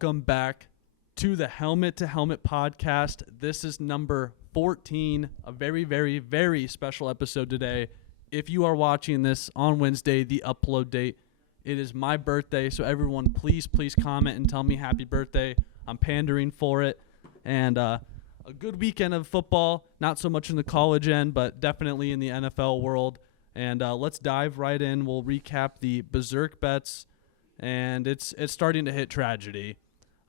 welcome back to the Helmet to Helmet podcast. This is number 14, a very, very, very special episode today. If you are watching this on Wednesday, the upload date, it is my birthday, so everyone please comment and tell me happy birthday. I'm pandering for it. And a good weekend of football, not so much in the college end, but definitely in the NFL world. And let's dive right in. We'll recap the BeZRK bets, and it's starting to hit tragedy.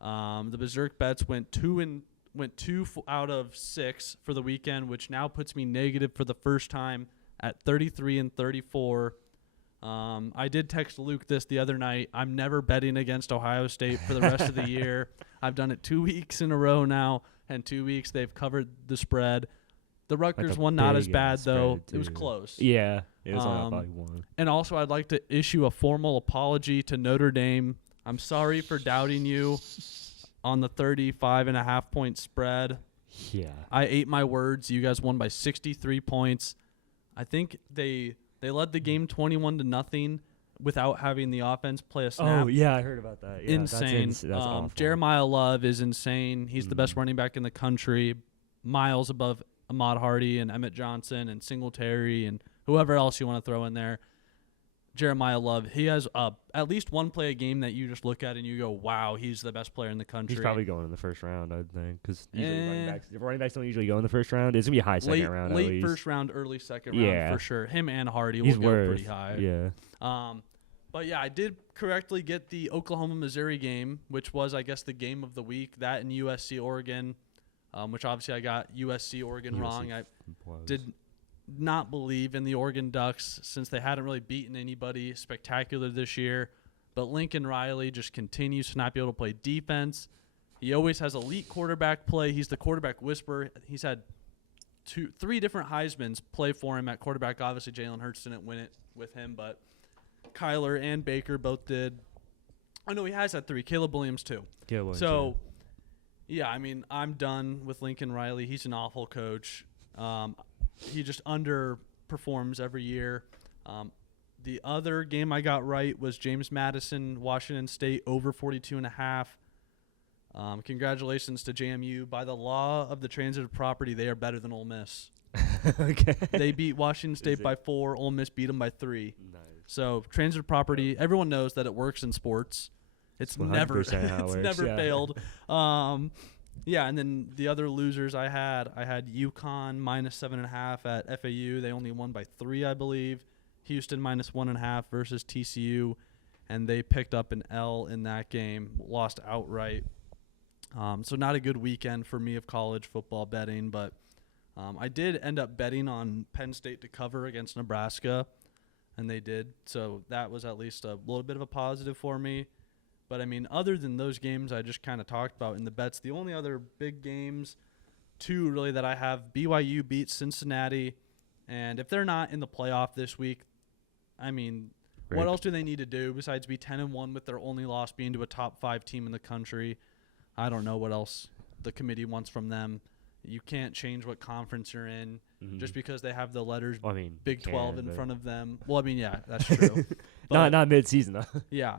The BeZRK bets went two out of 6 for the weekend, which now puts me negative for the first time at 33 and 34. I did text Luke this the other night. I'm never betting against Ohio State for the rest of the year. I've done it 2 weeks in a row now, and 2 weeks they've covered the spread. The Rutgers one not as bad, though. It was close. Yeah, it was only about one. And also, I'd like to issue a formal apology to Notre Dame. I'm sorry for doubting you on the 35.5-point spread. Yeah. I ate my words. You guys won by 63 points. I think they led the game 21-0 without having the offense play a snap. Oh, yeah, I heard about that. Yeah, insane. That's awful. Jeremiah Love is insane. He's the best running back in the country, miles above Ahmad Hardy and Emmett Johnson and Singletary and whoever else you want to throw in there. Jeremiah Love, he has at least one play a game that you just look at and you go, wow, he's the best player in the country. He's probably going in the first round, I think, because usually running backs don't usually go in the first round. It's going to be a high second round, late at least. First round, early second round, for sure. Him and Hardy will go pretty high. Yeah. But, yeah, I did correctly get the Oklahoma-Missouri game, which was, I guess, the game of the week. That and USC-Oregon, which obviously I got USC-Oregon wrong. I did not believe in the Oregon Ducks since they hadn't really beaten anybody spectacular this year. But Lincoln Riley just continues to not be able to play defense. He always has elite quarterback play. He's the quarterback whisperer. He's had 3 different Heismans play for him at quarterback. Obviously, Jalen Hurts didn't win it with him, but Kyler and Baker both did. Oh, no, he has had 3. Caleb Williams, too. So, yeah, I mean, I'm done with Lincoln Riley. He's an awful coach. He just underperforms every year. The other game I got right was James Madison, Washington State, over 42.5. Congratulations to JMU. By the law of the transitive property, they are better than Ole Miss. Okay. They beat Washington State by 4. Ole Miss beat them by 3. Nice. So transitive property, everyone knows that it works in sports. It's never failed. Yeah, and then the other losers I had UConn minus 7.5 at FAU. They only won by 3, I believe. Houston minus 1.5 versus TCU, and they picked up an L in that game, lost outright. So not a good weekend for me of college football betting, but I did end up betting on Penn State to cover against Nebraska, and they did. So that was at least a little bit of a positive for me. But, I mean, other than those games I just kind of talked about in the bets, the only other big games, 2 really that I have, BYU beats Cincinnati. And if they're not in the playoff this week, I mean, what else do they need to do besides be 10-1 with their only loss being to a top 5 team in the country? I don't know what else the committee wants from them. You can't change what conference you're in just because they have the letters Big 12 in front of them. Well, I mean, yeah, that's true. Not mid-season, though. Yeah.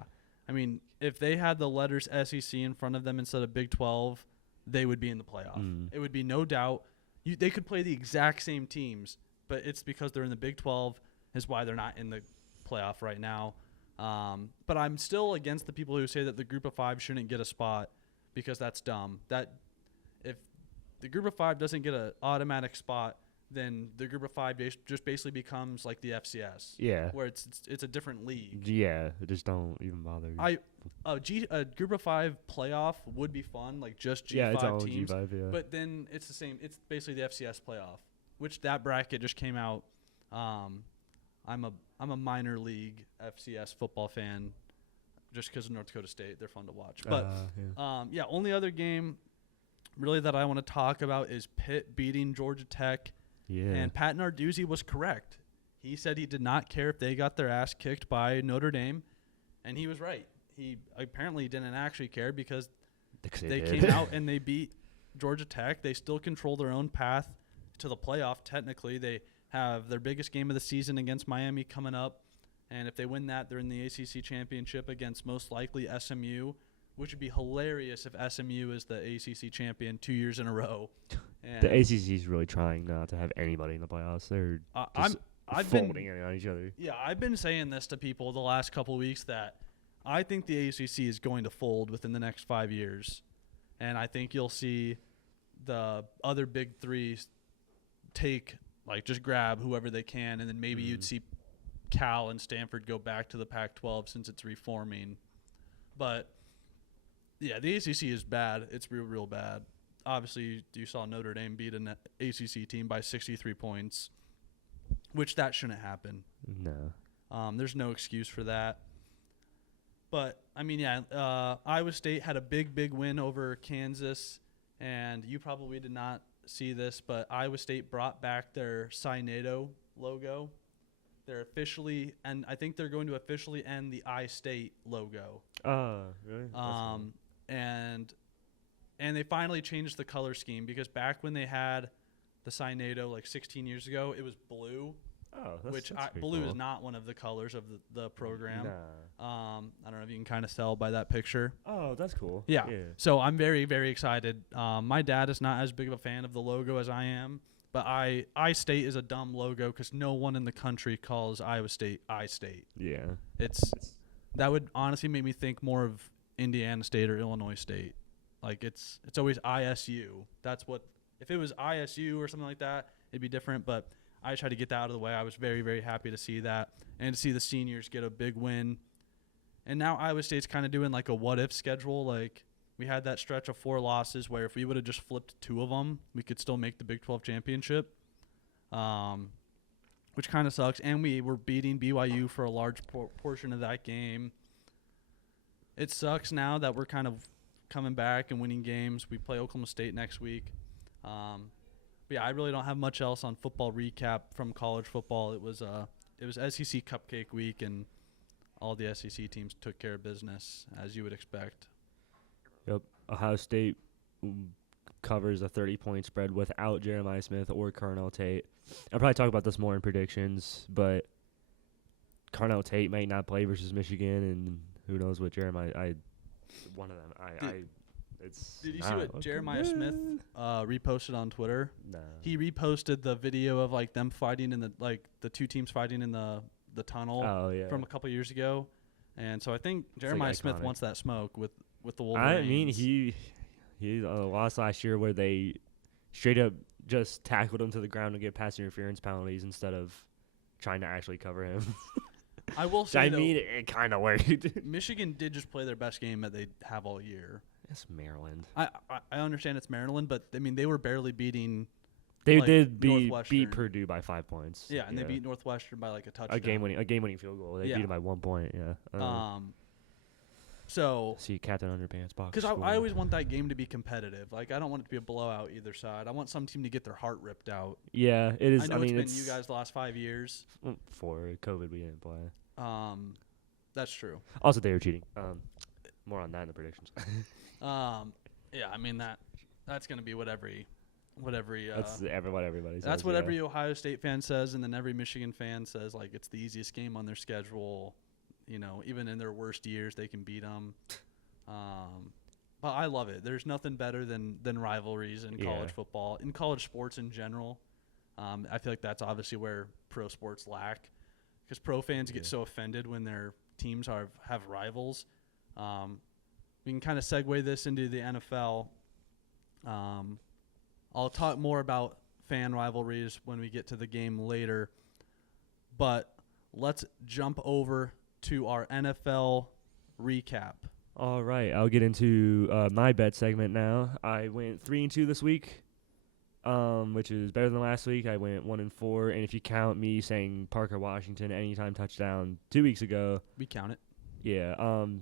I mean, if they had the letters SEC in front of them instead of Big 12, they would be in the playoff. It would be no doubt. They could play the exact same teams, but it's because they're in the Big 12 is why they're not in the playoff right now. But I'm still against the people who say that the Group of 5 shouldn't get a spot because that's dumb. That if the Group of 5 doesn't get an automatic spot, then the Group of 5 just basically becomes like the FCS. Yeah. Where it's a different league. Yeah, just don't even bother. A Group of 5 playoff would be fun, like just G5 it's all teams. G5, yeah. But then it's the same. It's basically the FCS playoff, which that bracket just came out. I'm a minor league FCS football fan just because of North Dakota State. They're fun to watch. But, only other game really that I want to talk about is Pitt beating Georgia Tech. Yeah. And Pat Narduzzi was correct. He said he did not care if they got their ass kicked by Notre Dame, and he was right. He apparently didn't actually care because they came out and they beat Georgia Tech. They still control their own path to the playoff technically. They have their biggest game of the season against Miami coming up, and if they win that, they're in the ACC championship against most likely SMU, which would be hilarious if SMU is the ACC champion 2 years in a row. And the ACC is really trying not to have anybody in the playoffs. They're I've folding it on each other. Yeah, I've been saying this to people the last couple of weeks that I think the ACC is going to fold within the next 5 years. And I think you'll see the other big three just grab whoever they can, and then maybe you'd see Cal and Stanford go back to the Pac-12 since it's reforming. But, yeah, the ACC is bad. It's real, real bad. Obviously, you saw Notre Dame beat an ACC team by 63 points. Which that shouldn't happen. No. There's no excuse for that. But, I mean, Iowa State had a big, big win over Kansas. And you probably did not see this, but Iowa State brought back their Sinado logo. They're officially, and I think they're going to officially end the I-State logo. Really? And they finally changed the color scheme because back when they had the Sinado 16 years ago, it was blue. Oh, that's cool. Blue is not one of the colors of the program. Nah. I don't know if you can kind of tell by that picture. Oh, that's cool. Yeah. So I'm very, very excited. My dad is not as big of a fan of the logo as I am, but I-State is a dumb logo because no one in the country calls Iowa State I-State. Yeah. That would honestly make me think more of Indiana State or Illinois State. It's always ISU. That's what. If it was ISU or something like that, it'd be different. But I tried to get that out of the way. I was very, very happy to see that and to see the seniors get a big win. And now Iowa State's kind of doing a what-if schedule. We had that stretch of 4 losses where if we would have just flipped 2 of them, we could still make the Big 12 championship, which kind of sucks. And we were beating BYU for a large portion of that game. It sucks now that we're kind of coming back and winning games. We play Oklahoma State next week. But yeah, I really don't have much else on football recap from college football. It was SEC Cupcake Week, and all the SEC teams took care of business, as you would expect. Yep. Ohio State covers a 30-point spread without Jeremiah Smith or Carnell Tate. I'll probably talk about this more in predictions, but Carnell Tate might not play versus Michigan, and who knows what Jeremiah one of them. Did you see what Jeremiah Smith reposted on Twitter? No. He reposted the video of them fighting in the 2 teams fighting in the tunnel from a couple years ago. And so I think Jeremiah Smith wants that smoke with the Wolverines. I mean, he lost last year where they straight up just tackled him to the ground and get pass interference penalties instead of trying to actually cover him. I will say, it kind of worked. Michigan did just play their best game that they have all year. It's Maryland. I understand it's Maryland, but I mean they were barely beating. They did beat Purdue by 5 points. Yeah, and they beat Northwestern by a touchdown. A game-winning field goal. They beat them by 1 point. Yeah. So see Captain Underpants box. Because I always want that game to be competitive. I don't want it to be a blowout either side. I want some team to get their heart ripped out. Yeah, it is. I know it's been you guys the last 5 years. For COVID, we didn't play. That's true. Also, they were cheating. More on that in the predictions. Yeah, I mean that's going to be what every that's what everybody says. That's what every Ohio State fan says, and then every Michigan fan says it's the easiest game on their schedule. Even in their worst years, they can beat them. But I love it. There's nothing better than rivalries in college football, in college sports in general. I feel like that's obviously where pro sports lack, because pro fans get so offended when their teams have rivals. We can kind of segue this into the NFL. I'll talk more about fan rivalries when we get to the game later. But let's jump over to our NFL recap. All right, I'll get into my bet segment now. I went 3-2 this week, which is better than last week. I went 1-4, and if you count me saying Parker Washington anytime touchdown 2 weeks ago, we count it. Yeah.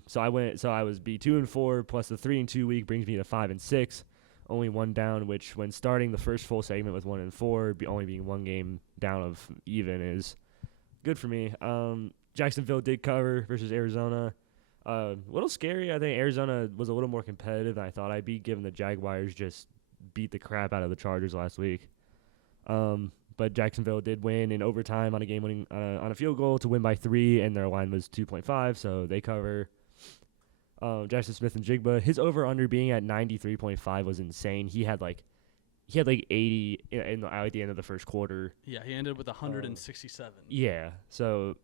So I was 2-4 plus the 3-2 week brings me to 5-6. Only one down, which when starting the first full segment with 1-4, only being one game down of even is good for me. Jacksonville did cover versus Arizona. A little scary. I think Arizona was a little more competitive than I thought I'd be, given the Jaguars just beat the crap out of the Chargers last week. But Jacksonville did win in overtime on a game-winning on a field goal to win by 3, and their line was 2.5, so they cover. Jackson Smith and Jigba. His over/under being at 93.5 was insane. He had like 80 at the end of the first quarter. Yeah, he ended with 167. Yeah, so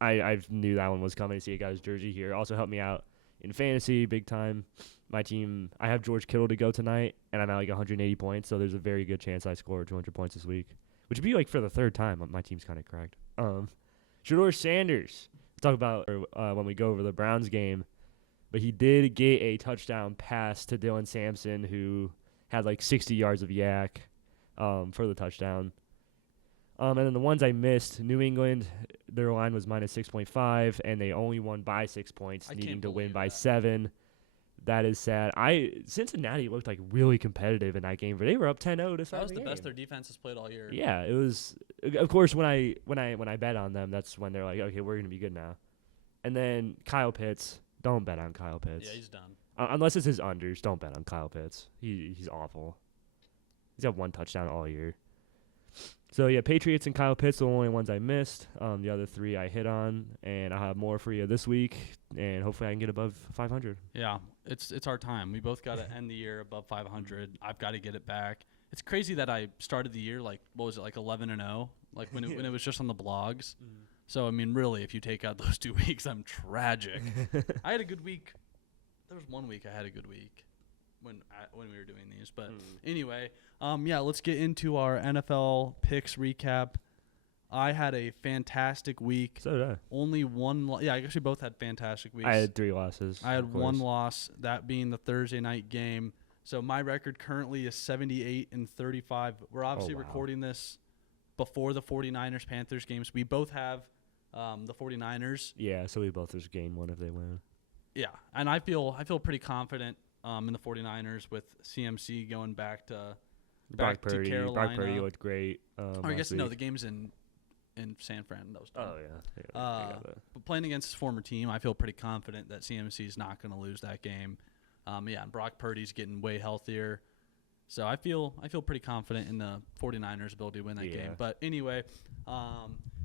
I knew that one was coming to see a guy's jersey here. Also helped me out in fantasy big time. My team, I have George Kittle to go tonight, and I'm at like 180 points, so there's a very good chance I score 200 points this week, which would be like for the third time. My team's kind of cracked. Shador Sanders. Talk about when we go over the Browns game, but he did get a touchdown pass to Dylan Sampson, who had like 60 yards of yak for the touchdown. And then the ones I missed, New England, their line was minus 6.5, and they only won by 6 points, needing to win by 7. That is sad. Cincinnati looked like really competitive in that game, but they were up 10-0 to start. That was the best their defense has played all year. Yeah, it was. Of course, when I bet on them, that's when they're like, okay, we're gonna be good now. And then Kyle Pitts, don't bet on Kyle Pitts. Yeah, he's done. Unless it's his unders, don't bet on Kyle Pitts. He's awful. He's got 1 touchdown all year. So, yeah, Patriots and Kyle Pitts are the only ones I missed. The other 3 I hit on, and I'll have more for you this week, and hopefully I can get above 500. Yeah, it's our time. We both got to end the year above 500. I've got to get it back. It's crazy that I started the year, like, what was it, like 11-0? Like, when it was just on the blogs. Mm. So, I mean, really, if you take out those 2 weeks, I'm tragic. I had a good week. There was 1 week I had a good week when we were doing these. But anyway, let's get into our NFL picks recap. I had a fantastic week. So did I. Only one I guess we both had fantastic weeks. I had 3 losses. I had 1 loss, that being the Thursday night game. So my record currently is 78-35. We're obviously recording this before the 49ers-Panthers games. We both have the 49ers. Yeah, so we both just gain 1 if they win. Yeah, and I feel pretty confident in the 49ers with CMC going back to Carolina. Brock Purdy looked great. I guess no, the game's in San Fran. That was tough. Oh yeah. But playing against his former team, I feel pretty confident that CMC is not going to lose that game. And Brock Purdy's getting way healthier, so I feel pretty confident in the 49ers' ability to win that game. But anyway,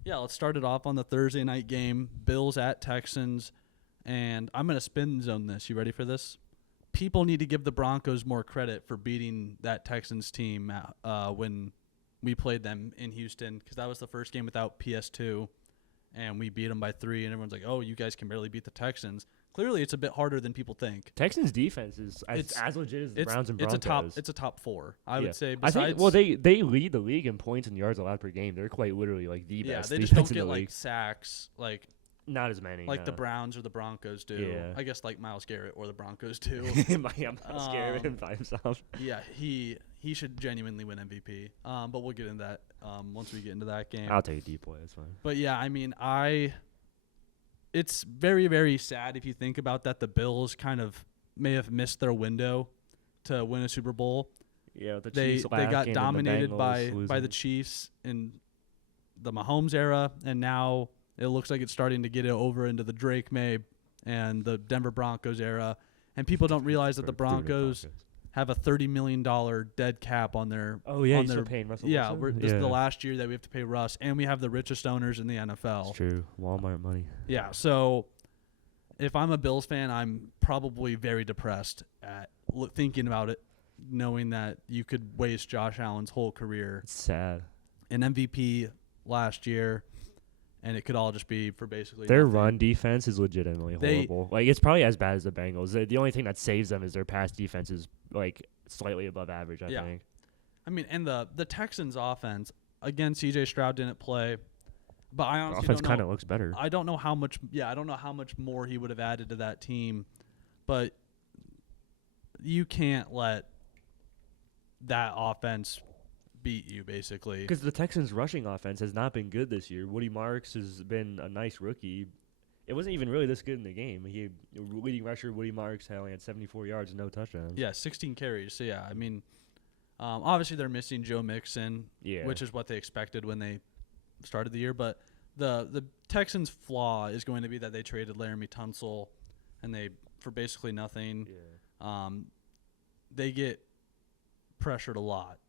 let's start it off on the Thursday night game. Bills at Texans, and I'm going to spin zone this. You ready for this? People need to give the Broncos more credit for beating that Texans team when we played them in Houston, because that was the first game without PS2, and we beat them by 3, and everyone's like, oh, you guys can barely beat the Texans. Clearly, it's a bit harder than people think. Texans' defense is as legit as the Browns and Broncos. It's a top 4, I would say. I think, they lead the league in points and yards allowed per game. They're quite literally like the best. Yeah, they just don't get like sacks, like not as many, like the Browns or the Broncos do. Yeah. I guess like Myles Garrett or the Broncos do. Myles Garrett by himself. Yeah, he should genuinely win MVP. But we'll get into that once we get into that game. I'll take a deep boy. That's fine. But yeah, I mean, it's very, very sad if you think about that. The Bills kind of may have missed their window to win a Super Bowl. Yeah, the Chiefs they got dominated by the Chiefs in the Mahomes era, and now it looks like it's starting to get it over into the Drake May and the Denver Broncos era. And people don't realize that the Broncos have a $30 million dead cap on their. Oh yeah, on their paying Russell Wilson? This is the last year that we have to pay Russ, and we have the richest owners in the NFL. It's true, Walmart money. Yeah, so if I'm a Bills fan, I'm probably very depressed at thinking about it, knowing that you could waste Josh Allen's whole career. It's sad. An MVP last year. And it could all just be for basically their nothing. Run defense is legitimately horrible. Like, it's probably as bad as the Bengals. The only thing that saves them is their pass defense is like slightly above average, I think. I mean, and the Texans offense, again, CJ Stroud didn't play, but I honestly offense kind of looks better. I don't know how much more he would have added to that team, but you can't let that offense beat you, basically. Because the Texans' rushing offense has not been good this year. Woody Marks has been a nice rookie. It wasn't even really this good in the game. Leading rusher Woody Marks only had 74 yards and no touchdowns. Yeah, 16 carries. So, yeah, I mean, obviously they're missing Joe Mixon, which is what they expected when they started the year. But the Texans' flaw is going to be that they traded Laramie Tunsil, and for basically nothing. Yeah. They get pressured a lot.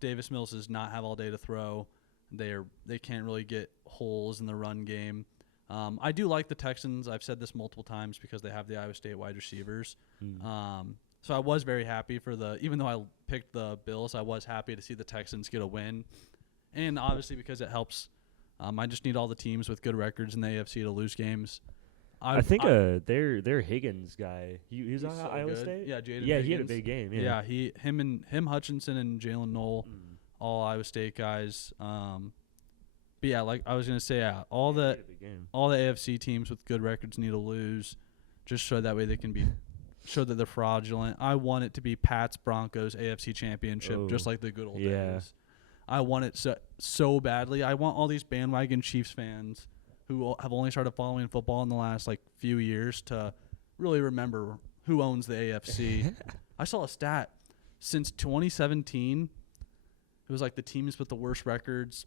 Davis Mills does not have all day to throw. They can't really get holes in the run game. I do like the Texans. I've said this multiple times because they have the Iowa State wide receivers. So I was very happy even though I picked the Bills, I was happy to see the Texans get a win. And obviously because it helps, I just need all the teams with good records in the AFC to lose games. I think their Higgins guy, he was on so Iowa good. State? Yeah, Jaden Yeah, Higgins. he had a big game. Yeah, him Hutchinson and Jalen Knoll, all Iowa State guys. But yeah, like I was gonna say, all the AFC teams with good records need to lose, just so that way they can show that they're fraudulent. I want it to be Pats Broncos AFC Championship, just like the good old days. I want it so badly. I want all these bandwagon Chiefs fans who have only started following football in the last few years to really remember who owns the AFC. I saw a stat since 2017. It was like the teams with the worst records.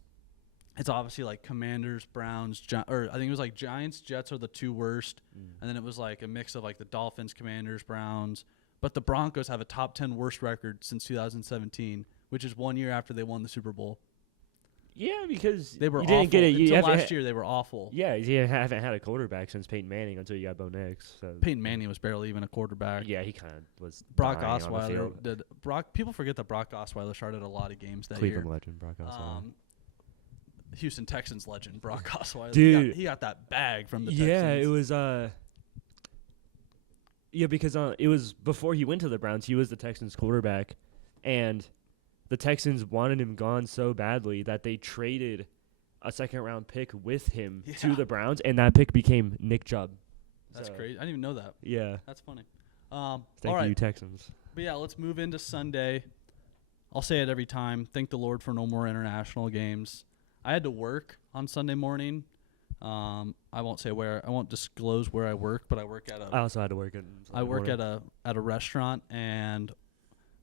It's obviously like Commanders, Browns, or I think it was like Giants, Jets are the two worst, and then it was like a mix of like the Dolphins, Commanders, Browns. But the Broncos have a top 10 worst record since 2017, which is 1 year after they won the Super Bowl. Yeah, because they were you didn't get it. Until last year, they were awful. Yeah, you haven't had a quarterback since Peyton Manning until you got Bo Nix. So. Peyton Manning was barely even a quarterback. Yeah, he kind of was. Brock Osweiler did. People forget that Brock Osweiler started a lot of games that Cleveland year. legend, Brock Osweiler. Houston Texans legend, Brock Osweiler. Dude, he got that bag from the Texans. Yeah, it was. Yeah, because it was before he went to the Browns. He was the Texans quarterback, and the Texans wanted him gone so badly that they traded a second-round pick with him to the Browns, and that pick became Nick Chubb. That's crazy. I didn't even know that. Yeah. That's funny. Thank you, Texans. But yeah, let's move into Sunday. I'll say it every time. Thank the Lord for no more international games. I had to work on Sunday morning. I won't say where. I won't disclose where I work, but I work at a. I also had to work at a restaurant, and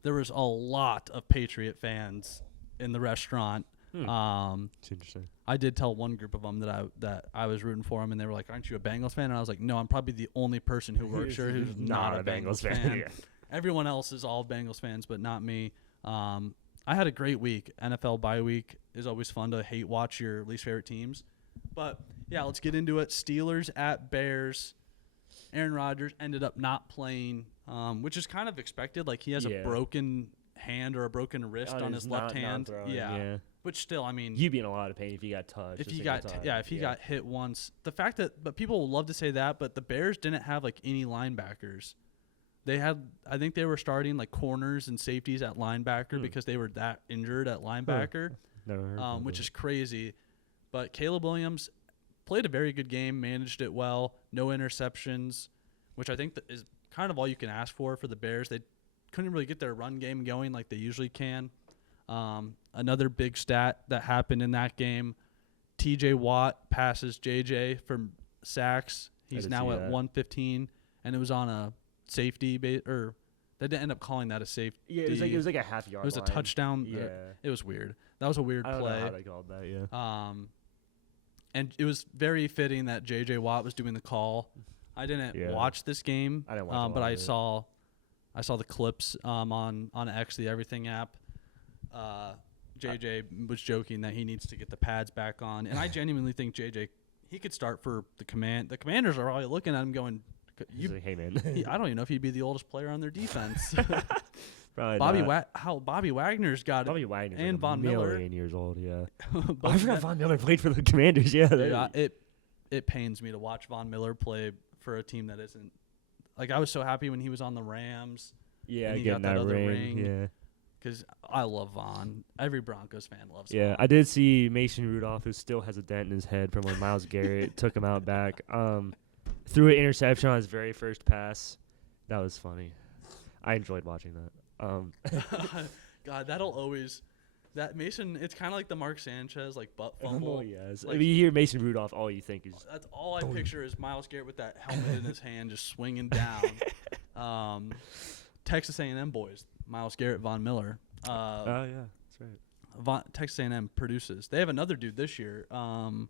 there was a lot of Patriot fans in the restaurant. It's interesting. I did tell one group of them that I was rooting for them, and they were like, "Aren't you a Bengals fan?" And I was like, "No, I'm probably the only person who works here who's not a Bengals fan." Yeah. Everyone else is all Bengals fans, but not me. I had a great week. NFL bye week is always fun to hate watch your least favorite teams. But, yeah, let's get into it. Steelers at Bears. Aaron Rodgers ended up not playing, which is kind of expected. Like, he has a broken hand or a broken wrist on his left hand. Yeah. Which still, I mean. You'd be in a lot of pain if you got touched. If he got hit once. The fact that, but people will love to say that, but the Bears didn't have, like, any linebackers. They had, I think they were starting like corners and safeties at linebacker because they were that injured at linebacker, which is crazy. But Caleb Williams played a very good game, managed it well, no interceptions, which I think that is kind of all you can ask for the Bears. They couldn't really get their run game going like they usually can. Another big stat that happened in that game, TJ Watt passes JJ for sacks. He's now at 115, and it was on a safety or they didn't end up calling that a safety. Yeah, it was like a half yard. It was line. A touchdown. Yeah, it was weird. That was a weird play. I don't know how they called that. Yeah. And it was very fitting that JJ Watt was doing the call. I didn't watch this game. I didn't watch but I saw the clips on X, the Everything app. JJ was joking that he needs to get the pads back on, and I genuinely think JJ he could start for the command. The Commanders are probably looking at him going. Like, hey man, I don't even know if he'd be the oldest player on their defense. Probably Bobby Wagner's got it. Bobby Wagner's and like Von Miller. million years old. Yeah, I forgot Von Miller played for the Commanders. Yeah, dude, it pains me to watch Von Miller play for a team that isn't. Like I was so happy when he was on the Rams. Yeah, and he getting got that other ring. Yeah, because I love Von. Every Broncos fan loves. Yeah, Von. I did see Mason Rudolph, who still has a dent in his head from when Myles Garrett took him out back. Threw an interception on his very first pass. That was funny. I enjoyed watching that. God, that Mason. It's kind of like the Mark Sanchez butt fumble. Oh yes. Like, you hear Mason Rudolph, all you think is. That's all I picture is Myles Garrett with that helmet in his hand, just swinging down. Texas A&M boys, Myles Garrett, Von Miller. Oh yeah, that's right. Texas A&M produces. They have another dude this year. Another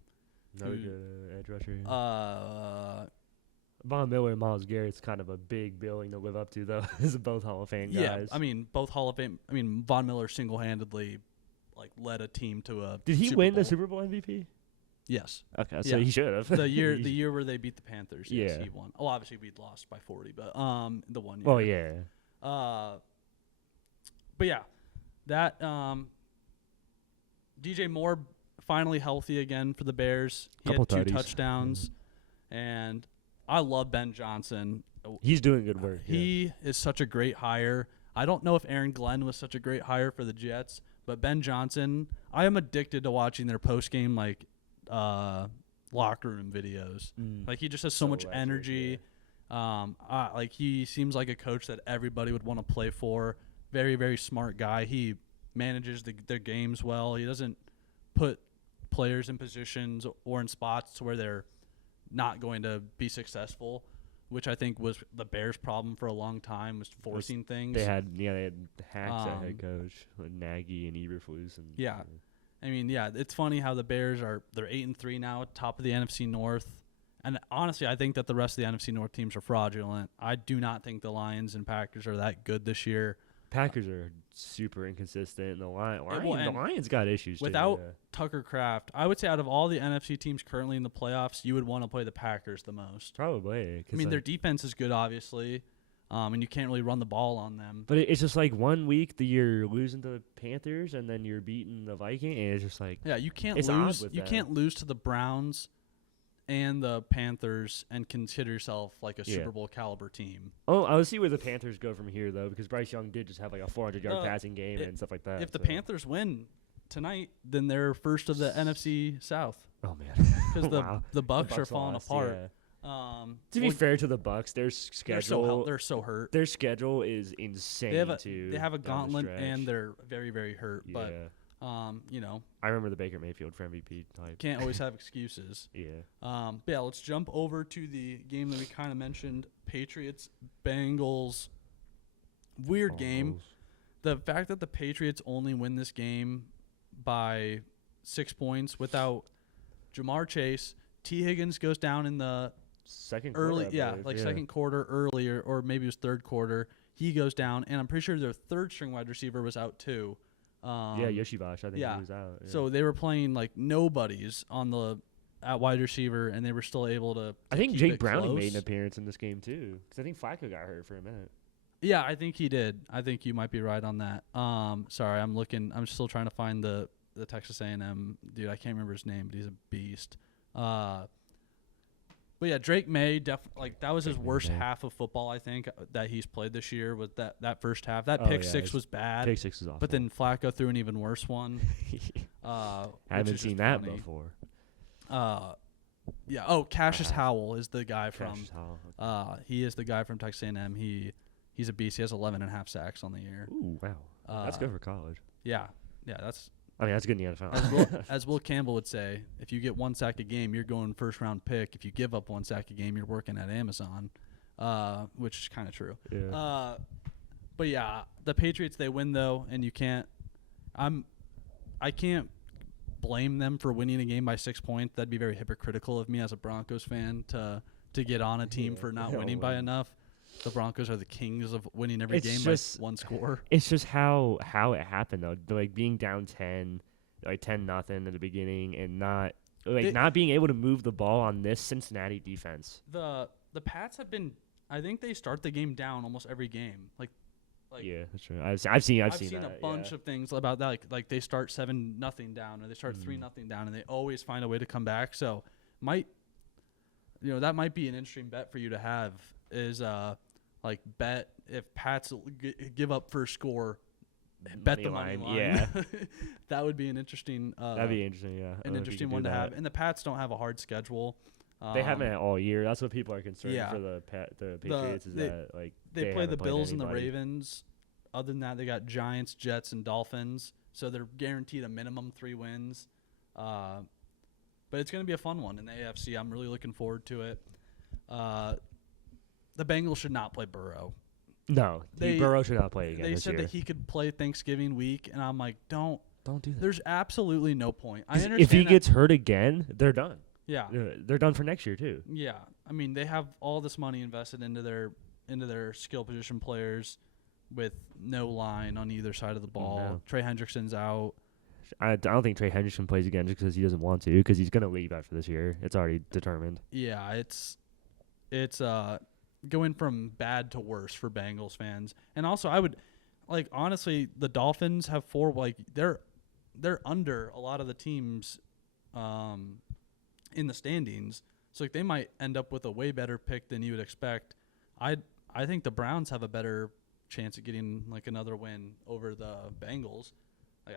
good edge rusher. Von Miller and Myles Garrett's kind of a big billing to live up to, though. As both Hall of Fame guys. Yeah, I mean, both Hall of Fame. I mean, Von Miller single-handedly led a team to a. Did he Super win Bowl. the Super Bowl MVP? Yes. Okay, so he should have. The year where they beat the Panthers. Yes, Yeah. he won. Well, obviously we lost by 40, but the one year. Well, yeah. But yeah, that DJ Moore finally healthy again for the Bears. He had 2 touchdowns, and I love Ben Johnson. He's doing good work. He is such a great hire. I don't know if Aaron Glenn was such a great hire for the Jets, but Ben Johnson, I am addicted to watching their post-game locker room videos. Like he just has so much electric, energy. Yeah. Like he seems like a coach that everybody would want to play for. Very, very smart guy. He manages their games well. He doesn't put players in positions or in spots where they're not going to be successful, which I think was the Bears' problem for a long time, was forcing things. They had hacks at head coach with Nagy and Eberflus. And, yeah. I mean, yeah, it's funny how the Bears they're 8-3 now, top of the NFC North. And honestly, I think that the rest of the NFC North teams are fraudulent. I do not think the Lions and Packers are that good this year. Packers are super inconsistent. The Lions got issues without Tucker Kraft. I would say out of all the NFC teams currently in the playoffs, you would want to play the Packers the most. Probably. I mean, their defense is good, obviously, and you can't really run the ball on them. But it's just like 1 week you're losing to the Panthers, and then you're beating the Vikings, and it's just like you can't lose. You can't lose to the Browns and the Panthers and consider yourself like a Super Bowl caliber team. Oh, I'll see where the Panthers go from here, though, because Bryce Young did just have like a 400-yard passing game and stuff like that. If the Panthers win tonight, then they're first of the NFC South. Oh, man. Because the Bucs are falling apart. Yeah. To be fair to the Bucs, their schedule they're so hurt. Their schedule is insane. They have a gauntlet, and they're very, very hurt. Yeah. But I remember the Baker Mayfield for MVP type. Can't always have excuses. Yeah. But yeah, let's jump over to the game that we kind of mentioned, Patriots Bengals. Weird game. The fact that the Patriots only win this game by 6 points without Jamar Chase, T. Higgins goes down in the second quarter earlier, or maybe it was third quarter. He goes down, and I'm pretty sure their third string wide receiver was out too. Yoshivash, I think he was out. Yeah. So they were playing like nobodies at wide receiver, and they were still able to I think keep Jake it Browning close. made an appearance in this game too, because I think Flacco got hurt for a minute. Yeah, I think he did. I think you might be right on that. Sorry, I'm still trying to find the Texas A&M dude. I can't remember his name, but he's a beast. But yeah, Drake May that was his worst half of football, I think, that he's played this year. Was that first half? That pick six was bad. Pick six was awful. But then Flacco threw an even worse one. Haven't seen that before. Yeah. Oh, Cassius Howell is the guy from. He is the guy from Texas A&M. He's a beast. He has 11.5 sacks on the year. Ooh, wow. That's good for college. Yeah. Yeah. That's good in the NFL. As Will Campbell would say, if you get 1 sack a game, you're going first round pick. If you give up 1 sack a game, you're working at Amazon, which is kind of true. Yeah. But yeah, the Patriots, they win though, and I can't blame them for winning a game by 6 points. That'd be very hypocritical of me as a Broncos fan to get on a team for not winning by enough. The Broncos are the kings of winning every game by 1 score. It's just how it happened though. Like being down 10, like 10-0 at the beginning, and not being able to move the ball on this Cincinnati defense. The Pats have been. I think they start the game down almost every game. Like yeah, that's true. I've seen a bunch of things about that. Like they start 7-0 down, or they start 3-0 down, and they always find a way to come back. So that might be an interesting bet for you to have. Is bet if Pats give up first score, bet the money line. Yeah, that would be an interesting. That'd be interesting. Yeah, an interesting one to have. And the Pats don't have a hard schedule. They haven't had all year. That's what people are concerned for the Patriots. They play the Bills and the Ravens. Other than that, they got Giants, Jets, and Dolphins. So they're guaranteed a minimum 3 wins. But it's going to be a fun one in the AFC. I'm really looking forward to it. The Bengals should not play Burrow. No, Burrow should not play again this year. They said that he could play Thanksgiving week, and I'm like, don't do that. There's absolutely no point. I understand if he gets hurt again, they're done. Yeah, they're done for next year too. Yeah, I mean they have all this money invested into their skill position players with no line on either side of the ball. No. Trey Hendrickson's out. I don't think Trey Hendrickson plays again just because he doesn't want to, because he's gonna leave after this year. It's already determined. Yeah, it's going from bad to worse for Bengals fans. And also, I would honestly, the Dolphins have 4. They're under a lot of the teams in the standings. So they might end up with a way better pick than you would expect. I think the Browns have a better chance at getting another win over the Bengals.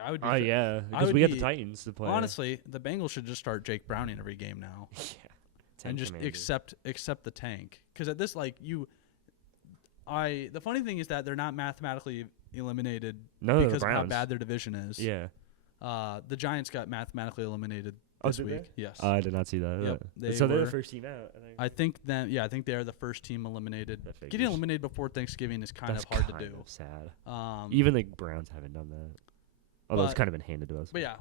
I would. Yeah, because we got the Titans to play. Honestly, the Bengals should just start Jake Browning every game now. Yeah. And just accept the tank, because at this the funny thing is that they're not mathematically eliminated because of how bad their division is. Yeah. The Giants got mathematically eliminated this week. They? Yes. I did not see that. Yep. They're the first team out. I think they are the first team eliminated. Getting eliminated before Thanksgiving is kind of hard to do. Sad. Even the Browns haven't done that. Although it's kind of been handed to us. But yeah,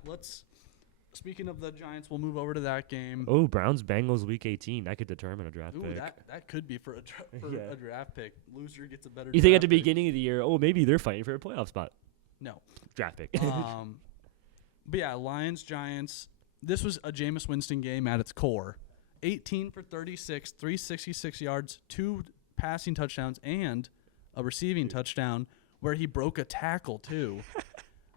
speaking of the Giants, we'll move over to that game. Oh, Browns-Bengals Week 18. That could determine a draft pick. That could be for a draft pick. Loser gets a better. You think at the beginning of the year, maybe they're fighting for a playoff spot? No. Draft pick. But yeah, Lions-Giants. This was a Jameis Winston game at its core. 18 for 36, 366 yards, 2 passing touchdowns, and a receiving touchdown where he broke a tackle too.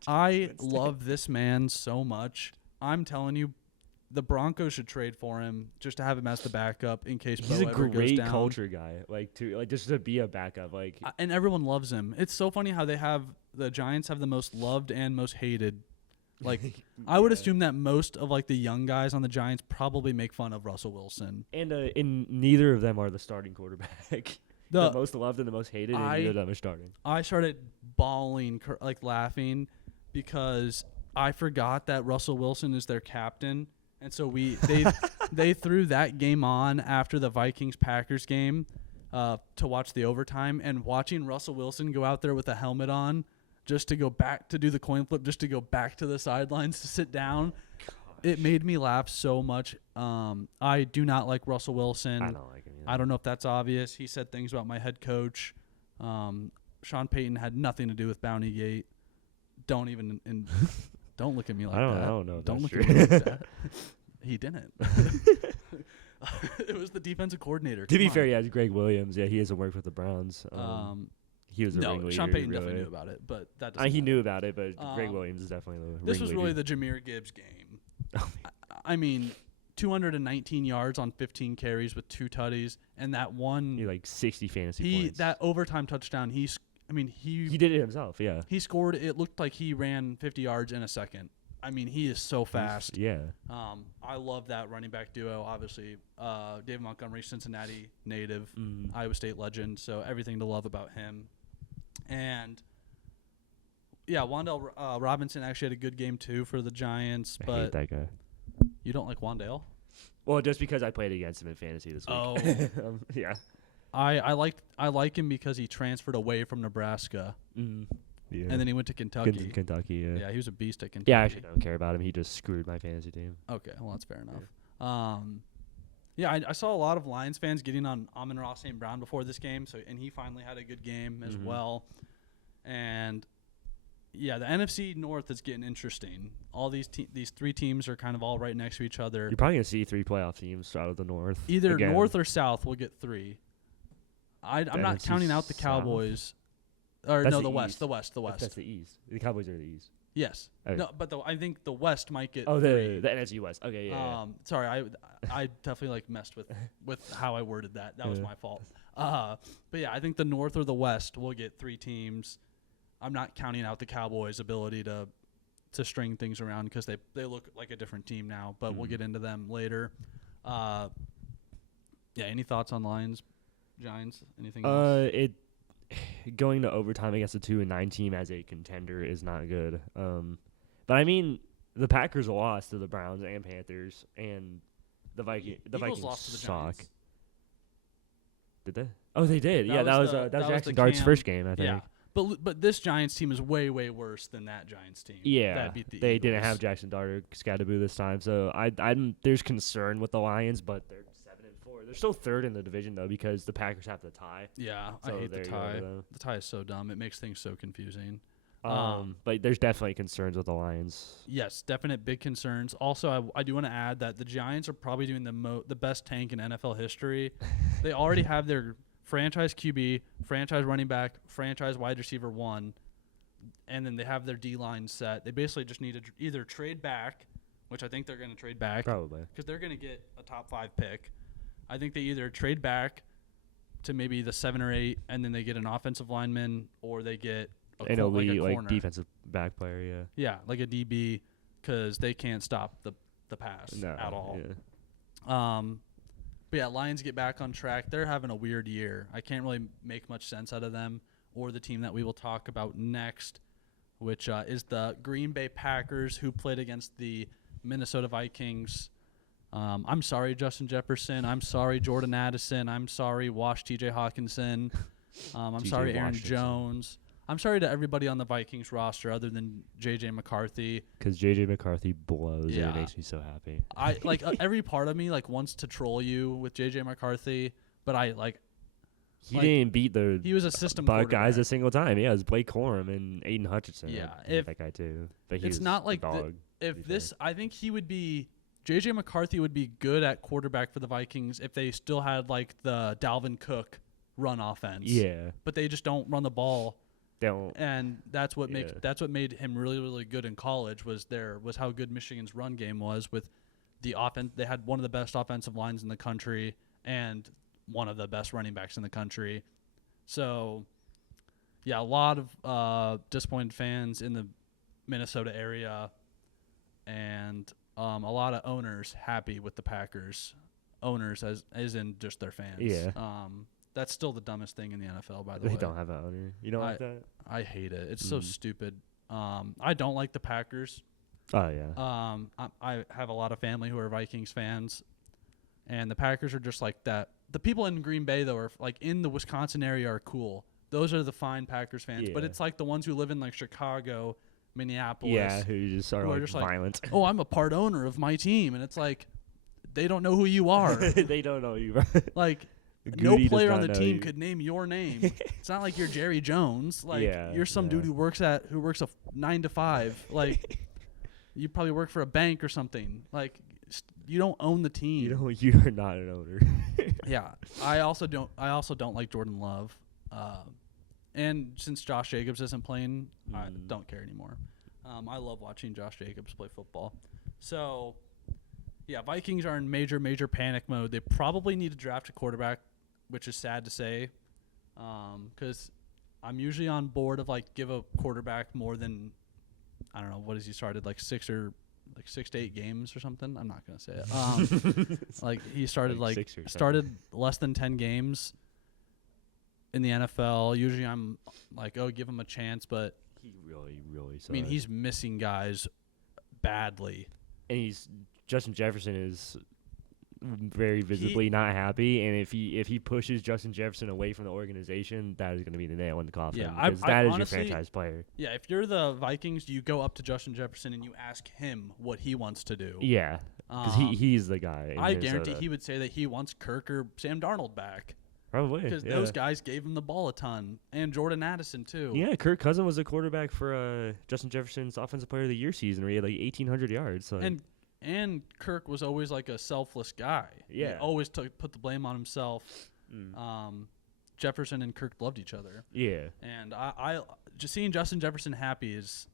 I love this man so much. I'm telling you, the Broncos should trade for him just to have him as the backup in case Bo ever goes down. He's a great culture guy, just to be a backup, and everyone loves him. It's so funny how the Giants have the most loved and most hated. I would assume that most of the young guys on the Giants probably make fun of Russell Wilson. And neither of them are the starting quarterback. The most loved and the most hated, and neither of them are starting. I started bawling, laughing, because I forgot that Russell Wilson is their captain, and so they threw that game on after the Vikings-Packers game to watch the overtime, and watching Russell Wilson go out there with a helmet on just to go back to do the coin flip, just to go back to the sidelines to sit down. Gosh. It made me laugh so much. I do not like Russell Wilson. I don't like him either. I don't know if that's obvious. He said things about my head coach. Sean Payton had nothing to do with Bountygate. Don't look at me like that. I don't know. Don't look at me like that. He didn't. It was the defensive coordinator. To be fair, yeah, Greg Williams. Yeah, he hasn't worked with the Browns. He was a ringleader. Sean Payton definitely knew about it, but that doesn't he knew about it, but Greg Williams is definitely the ringleader. This was really the Jahmyr Gibbs game. I mean, 219 yards on 15 carries with 2 tutties, and that one... 60 fantasy points. That overtime touchdown, he did it himself, yeah. He scored. It looked like he ran 50 yards in a second. I mean, he is so fast. Yeah. I love that running back duo. Obviously, David Montgomery, Cincinnati native, Iowa State legend. So everything to love about him. And yeah, Wan'Dale Robinson actually had a good game too for the Giants. I hate that guy. You don't like Wan'Dale? Well, just because I played against him in fantasy this week. Oh, yeah. I like him because he transferred away from Nebraska. Yeah. And then he went to Kentucky. Kentucky, yeah. Yeah, he was a beast at Kentucky. Yeah, I actually don't care about him. He just screwed my fantasy team. Okay, well, that's fair enough. Yeah, I saw a lot of Lions fans getting on Amon-Ra St. Brown before this game, and he finally had a good game as well. And, yeah, the NFC North is getting interesting. All these 3 teams are kind of all right next to each other. You're probably going to see 3 playoff teams out of the North. Either North or South will get 3. I'm not counting out the Cowboys. Or that's the West. The West. That's the East. The Cowboys are the East. Yes. Okay. No, but I think the West might get. Oh, the NFC West. Okay, yeah. Sorry, I definitely messed with how I worded that. That was my fault. But yeah, I think the North or the West will get 3 teams. I'm not counting out the Cowboys' ability to string things around because they look like a different team now. But we'll get into them later. Yeah. Any thoughts on Lions, Giants? Anything else? Going to overtime against a 2-9 team as a contender is not good. But I mean, the Packers lost to the Browns and Panthers, and the Vikings lost to the suck. Giants. Did they? Oh, they did. That was Jackson Dart's first game, I think. Yeah, but this Giants team is way, way worse than that Giants team. Yeah, that beat the they Eagles. didn't have Jackson Dart or Scadaboo this time, so there's concern with the Lions, but they're 7-4. They're still 3rd in the division though because the Packers have the tie. Yeah, so I hate the tie. The tie is so dumb. It makes things so confusing. But there's definitely concerns with the Lions. Yes, definite big concerns. Also, I do want to add that the Giants are probably doing the best tank in NFL history. They already have their franchise QB, franchise running back, franchise wide receiver 1, and then they have their D-line set. They basically just need to either trade back, which I think they're going to trade back. Probably. Because they're going to get a top 5 pick. I think they either trade back to maybe the 7 or 8, and then they get an offensive lineman, or they get an elite, like defensive back player, yeah. Yeah, like a DB, because they can't stop the pass at all. Yeah. But yeah, Lions get back on track. They're having a weird year. I can't really make much sense out of them or the team that we will talk about next, which is the Green Bay Packers, who played against the Minnesota Vikings. I'm sorry, Justin Jefferson. I'm sorry, Jordan Addison. I'm sorry, Wash T.J. Hawkinson. I'm sorry, Aaron Jones. I'm sorry to everybody on the Vikings roster other than J.J. McCarthy. Because J.J. McCarthy blows, and it makes me so happy. I like every part of me wants to troll you with J.J. McCarthy, but he didn't beat he was a system Buckeyes a single time. Yeah, it was Blake Corum and Aiden Hutchinson. Yeah, that guy too. But it's not like I think he would be. J.J. McCarthy would be good at quarterback for the Vikings if they still had the Dalvin Cook run offense. Yeah, but they just don't run the ball. And that's what made him really, really good in college was how good Michigan's run game was with the offense. They had one of the best offensive lines in the country and one of the best running backs in the country. So, yeah, a lot of disappointed fans in the Minnesota area, and a lot of owners happy with the Packers. Owners as in just their fans. Yeah. That's still the dumbest thing in the NFL, by the way. They don't have an owner. You don't like that? I hate it. It's so stupid. I don't like the Packers. Oh, yeah. I have a lot of family who are Vikings fans, and the Packers are just like that. The people in Green Bay, though, are in the Wisconsin area are cool. Those are the fine Packers fans. Yeah. But it's the ones who live in Chicago, Minneapolis. Yeah, who just are violent. Oh, I'm a part owner of my team. And it's they don't know who you are. They don't know you. No player on the team could name your name. It's not like you're Jerry Jones. You're some dude who works a 9 to 5. You probably work for a bank or something. You don't own the team. You are not an owner. Yeah. I also don't like Jordan Love. And since Josh Jacobs isn't playing, I don't care anymore. I love watching Josh Jacobs play football. So, yeah, Vikings are in major, major panic mode. They probably need to draft a quarterback, which is sad to say, because I'm usually on board of give a quarterback more than, I don't know, what has he started, 6 to 8 games or something? I'm not gonna say it. He started started less than 10 games in the NFL. Usually I'm give him a chance, but he really sucks. I mean, he's missing guys badly, and Justin Jefferson is very visibly not happy, and if he pushes Justin Jefferson away from the organization, that is going to be the nail in the coffin. Yeah, because that is honestly, your franchise player. Yeah, if you're the Vikings, you go up to Justin Jefferson and you ask him what he wants to do. Yeah, because he's the guy. I guarantee he would say that he wants Kirk or Sam Darnold back. Probably, because those guys gave him the ball a ton, and Jordan Addison too. Yeah, Kirk Cousins was a quarterback for Justin Jefferson's Offensive Player of the Year season, where he had 1,800 yards. So. And Kirk was always a selfless guy. Yeah. He always put the blame on himself. Jefferson and Kirk loved each other. Yeah. And I just seeing Justin Jefferson happy is.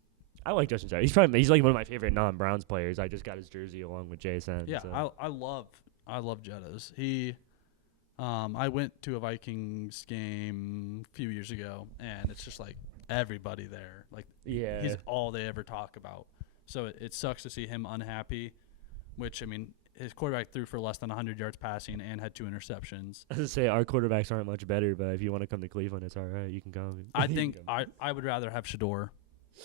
I like Justin Jefferson. He's one of my favorite non-Browns players. I just got his jersey along with Jason. Yeah, so. I love Jettas. I went to a Vikings game a few years ago, and it's just everybody there. He's all they ever talk about. So it sucks to see him unhappy, which, I mean, his quarterback threw for less than 100 yards passing and had 2 interceptions. I was going to say, our quarterbacks aren't much better, but if you want to come to Cleveland, it's all right. You can come. I think I would rather have Shador.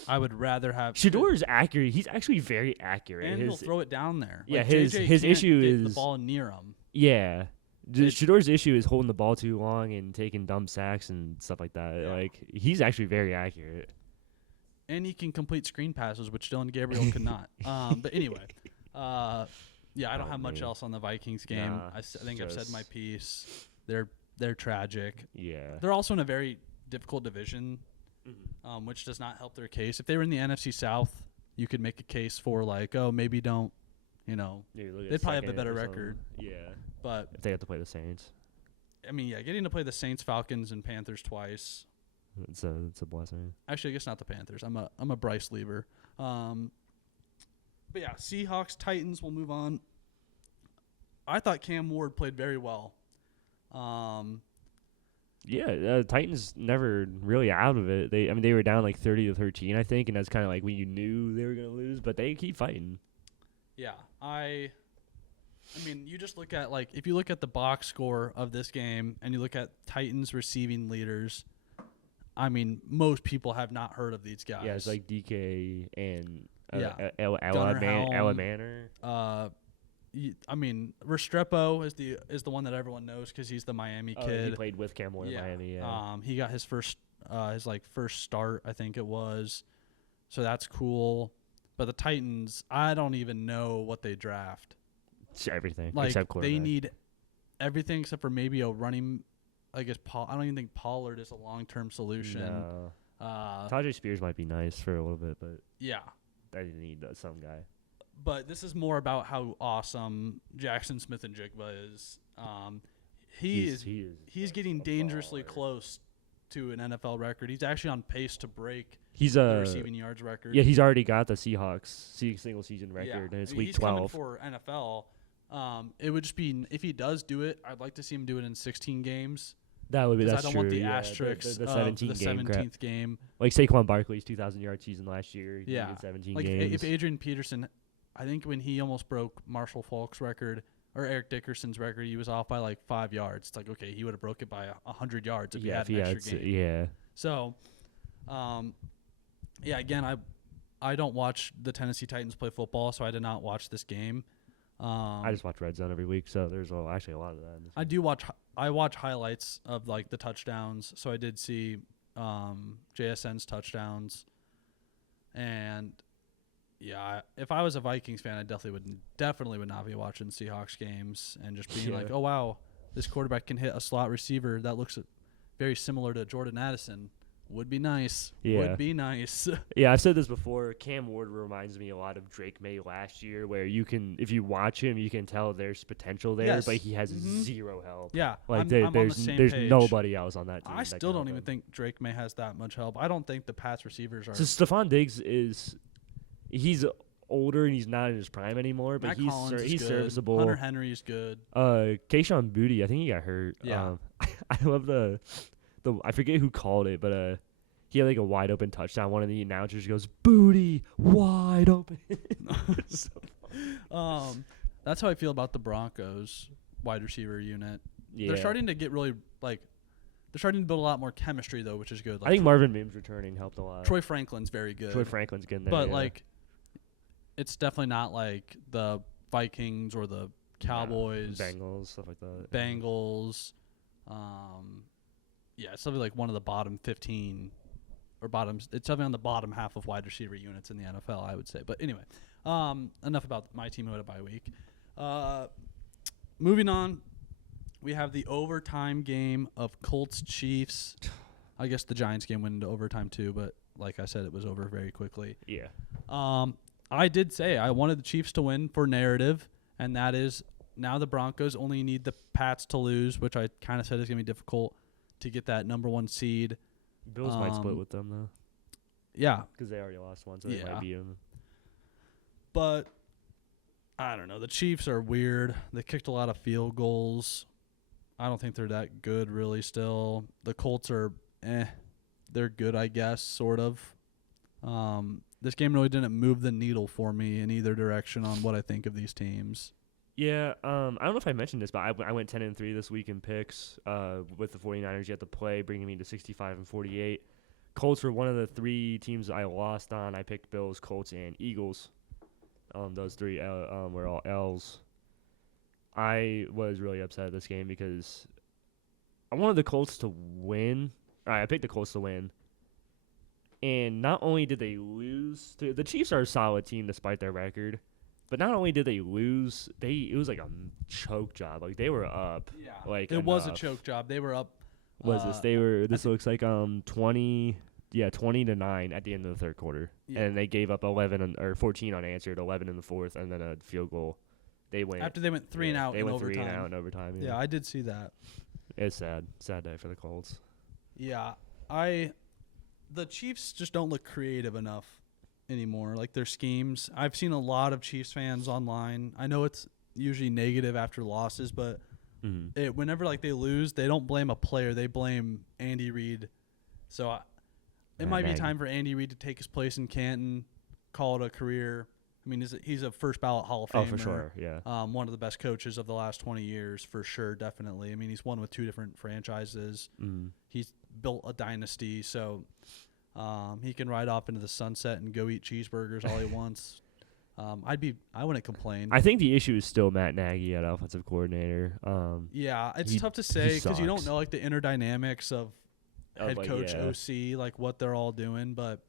I would rather have... Shador is accurate. He's actually very accurate. And he'll throw it down there. Yeah, his issue is... the ball near him. Yeah. Shador's issue is holding the ball too long and taking dumb sacks and stuff like that. Yeah. He's actually very accurate. And he can complete screen passes, which Dylan Gabriel could not. But anyway, I don't have much else on the Vikings game. Nah, I think I've said my piece. They're tragic. Yeah. They're also in a very difficult division. which does not help their case. If they were in the NFC South, you could make a case for like, oh, maybe don't, they'd probably have the better record. Yeah. But if they have to play the Saints. I mean, yeah, getting to play the Saints, Falcons, and Panthers twice. It's a blessing. Actually, I guess not the Panthers. I'm a Bryce Lever. But yeah, Seahawks, Titans. We'll move on. I thought Cam Ward played very well. Titans never really out of it. They were down like 30-13, I think, and that's kind of like when you knew they were gonna lose, but they keep fighting. Yeah, I mean, you just look at if you look at the box score of this game and you look at Titans receiving leaders. I mean, most people have not heard of these guys. Yeah, it's like DK and Ella Manor. I mean, Restrepo is the one that everyone knows because he's the Miami kid. He played with Cam Ward in Miami. Yeah. He got his first start, I think it was. So that's cool. But the Titans, I don't even know what they draft. It's everything except quarterback. They need everything except for maybe a running. I guess I don't even think Pollard is a long-term solution. No. Tajay Spears might be nice for a little bit, but yeah, I need some guy. But this is more about how awesome Jackson Smith-Njigba is. He's getting dangerously close to an NFL record. He's actually on pace to break the receiving yards record. Yeah, he's already got the Seahawks single season record, and it's week 12. He's coming for NFL. It would just be if he does do it, I'd like to see him do it in 16 games. That's true. I don't want the asterisks the of the 17th game. Like Saquon Barkley's 2,000-yard season last year. Yeah, 17 games. If Adrian Peterson, I think when he almost broke Marshall Faulk's record or Eric Dickerson's record, he was off by like 5 yards. It's like, okay, he would have broke it by 100 yards if he had an extra game. Yeah. So, again, I don't watch the Tennessee Titans play football, so I did not watch this game. I just watch Red Zone every week, so there's actually a lot of that. I watch highlights of like the touchdowns, so I did see JSN's touchdowns, and yeah, if I was a Vikings fan, I definitely would not be watching Seahawks games and just being like, oh wow, this quarterback can hit a slot receiver that looks very similar to Jordan Addison. Would be nice. Yeah. Would be nice. Yeah, I've said this before. Cam Ward reminds me a lot of Drake May last year, where if you watch him, you can tell there's potential there, but he has zero help. Yeah, like there's nobody else on that team. I still don't even think Drake May has that much help. I don't think the Pats receivers are. So Stephon Diggs he's older and he's not in his prime anymore, but he's serviceable. Hunter Henry's good. Kayshon Boutte, I think he got hurt. Yeah, I love the I forget who called it, but he had like a wide open touchdown. One of the announcers goes, "Booty wide open." That's how I feel about the Broncos wide receiver unit. Yeah. They're starting to get really they're starting to build a lot more chemistry though, which is good. I think Marvin Mims returning helped a lot. Troy Franklin's very good. Troy Franklin's getting there, but it's definitely not like the Vikings or the Cowboys, Bengals, stuff like that. Bengals. Yeah, it's something like one of the bottom 15 or bottoms. It's something on the bottom half of wide receiver units in the NFL, I would say. But anyway, enough about my team who had a bye week. Moving on, we have the overtime game of Colts-Chiefs. I guess the Giants game went into overtime too, but like I said, it was over very quickly. Yeah. I did say I wanted the Chiefs to win for narrative, and that is now the Broncos only need the Pats to lose, which I kind of said is going to be difficult to get that number 1 seed. Bills might split with them, though. Yeah. Because they already lost one, so they might beat them. But, I don't know. The Chiefs are weird. They kicked a lot of field goals. I don't think they're that good, really, still. The Colts are, they're good, I guess, sort of. This game really didn't move the needle for me in either direction on what I think of these teams. Yeah, I don't know if I mentioned this, but I went 10-3 this week in picks with the 49ers yet to play, bringing me to 65-48. Colts were one of the 3 teams I lost on. I picked Bills, Colts, and Eagles. Those 3 were all L's. I was really upset at this game because I wanted the Colts to win. I picked the Colts to win. And not only did they lose, the Chiefs are a solid team despite their record. But not only did they lose, it was like a choke job. Like they were up. Yeah. It was a choke job. They were up. This looks like 20. 20-9 at the end of the third quarter, and they gave up 14 unanswered, 11 in the fourth, and then a field goal. They went after they went 3 and out. They in went overtime. 3 and out in overtime. Yeah, I did see that. It's sad day for the Colts. Yeah, the Chiefs just don't look creative enough anymore. Like their schemes. I've seen a lot of Chiefs fans online. I know it's usually negative after losses, but whenever like they lose, they don't blame a player. They blame Andy Reid. So it might be time for Andy Reid to take his place in Canton, call it a career. I mean, he's a first ballot Hall of Famer. Oh, for sure, yeah. One of the best coaches of the last 20 years, for sure, definitely. I mean, he's won with 2 different franchises. He's built a dynasty, so he can ride off into the sunset and go eat cheeseburgers all he wants. I wouldn't complain. I think the issue is still Matt Nagy at offensive coordinator. Yeah, it's tough to say because you don't know like the inner dynamics of head coach, OC, like what they're all doing, but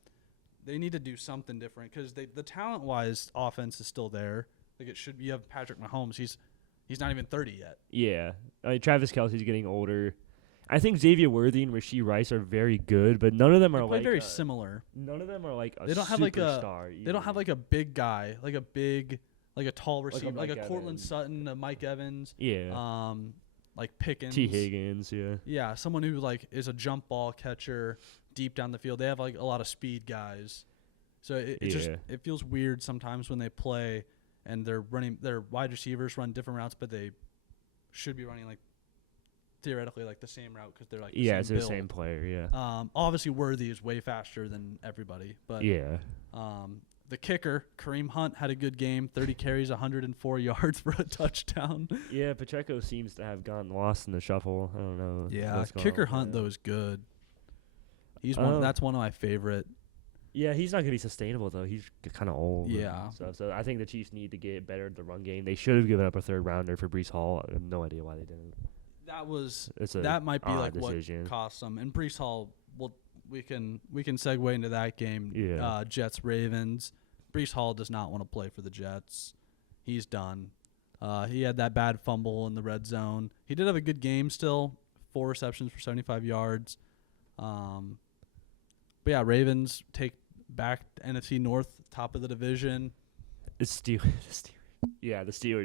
they need to do something different because the talent-wise offense is still there. Like it should be. You have Patrick Mahomes. He's not even 30 yet. Yeah, Travis Kelce's getting older. I think Xavier Worthy and Rashee Rice are very good, but none of them are very similar. None of them are like a they don't have superstar. They don't have like a big guy, like a tall receiver, like a Cortland Sutton, a Mike Evans. Yeah. Like Pickens. T. Higgins. Yeah. Yeah, someone who like is a jump ball catcher deep down the field. They have like a lot of speed guys, so it feels weird sometimes when they play and their wide receivers run different routes, but they should be running like theoretically like the same route because they're like it's the same player. Yeah. Obviously Worthy is way faster than everybody, but the kicker Kareem Hunt had a good game. 30 carries, 104 yards for a touchdown. Yeah, Pacheco seems to have gotten lost in the shuffle. I don't know. Yeah, kicker Hunt though is good. He's that's one of my favorite. Yeah, he's not going to be sustainable, though. He's kind of old. Yeah. So I think the Chiefs need to get better at the run game. They should have given up a third-rounder for Breece Hall. I have no idea why they didn't. That might be like decision. What cost them. And Breece Hall, we can segue into that game. Yeah. Jets-Ravens. Breece Hall does not want to play for the Jets. He's done. He had that bad fumble in the red zone. He did have a good game still. 4 receptions for 75 yards. But yeah, Ravens take back NFC North, top of the division. The Steelers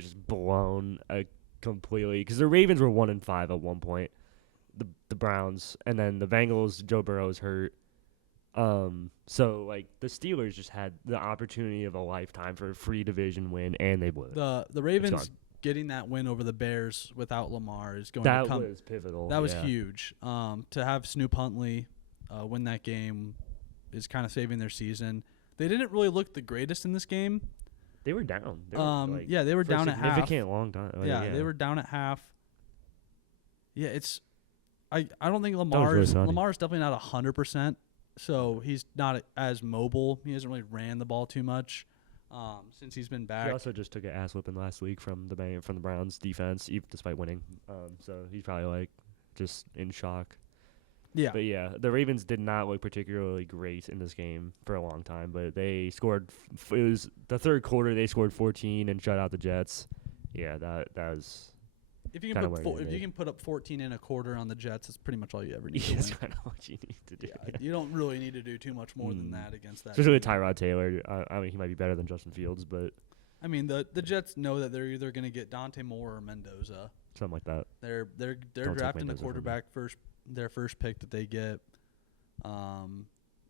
just blown completely because the Ravens were 1-5 at one point. The Browns and then the Bengals. Joe Burrow's hurt. So like the Steelers just had the opportunity of a lifetime for a free division win, and they blew it. The Ravens getting that win over the Bears without Lamar is going to come. That was pivotal. That was huge. To have Snoop Huntley win that game is kind of saving their season. They didn't really look the greatest in this game. They were down. They were down at half. Significant long time. They were down at half. Yeah, I don't think Lamar's definitely not 100%. So he's not as mobile. He hasn't really ran the ball too much since he's been back. He also just took an ass whipping last week from the Browns defense, even despite winning. So he's probably like just in shock. Yeah. But yeah, the Ravens did not look particularly great in this game for a long time, but they scored. It was the third quarter. They scored 14 and shut out the Jets. Yeah, that was. If you can put up 14 in a quarter on the Jets, that's pretty much all you ever need to win. That's kind of what you need to do. Yeah, you don't really need to do too much more than that against that. Especially with Tyrod Taylor. I mean, he might be better than Justin Fields, but. I mean, the Jets know that they're either going to get Dante Moore or Mendoza. Something like that. They're drafting the quarterback their first pick that they get.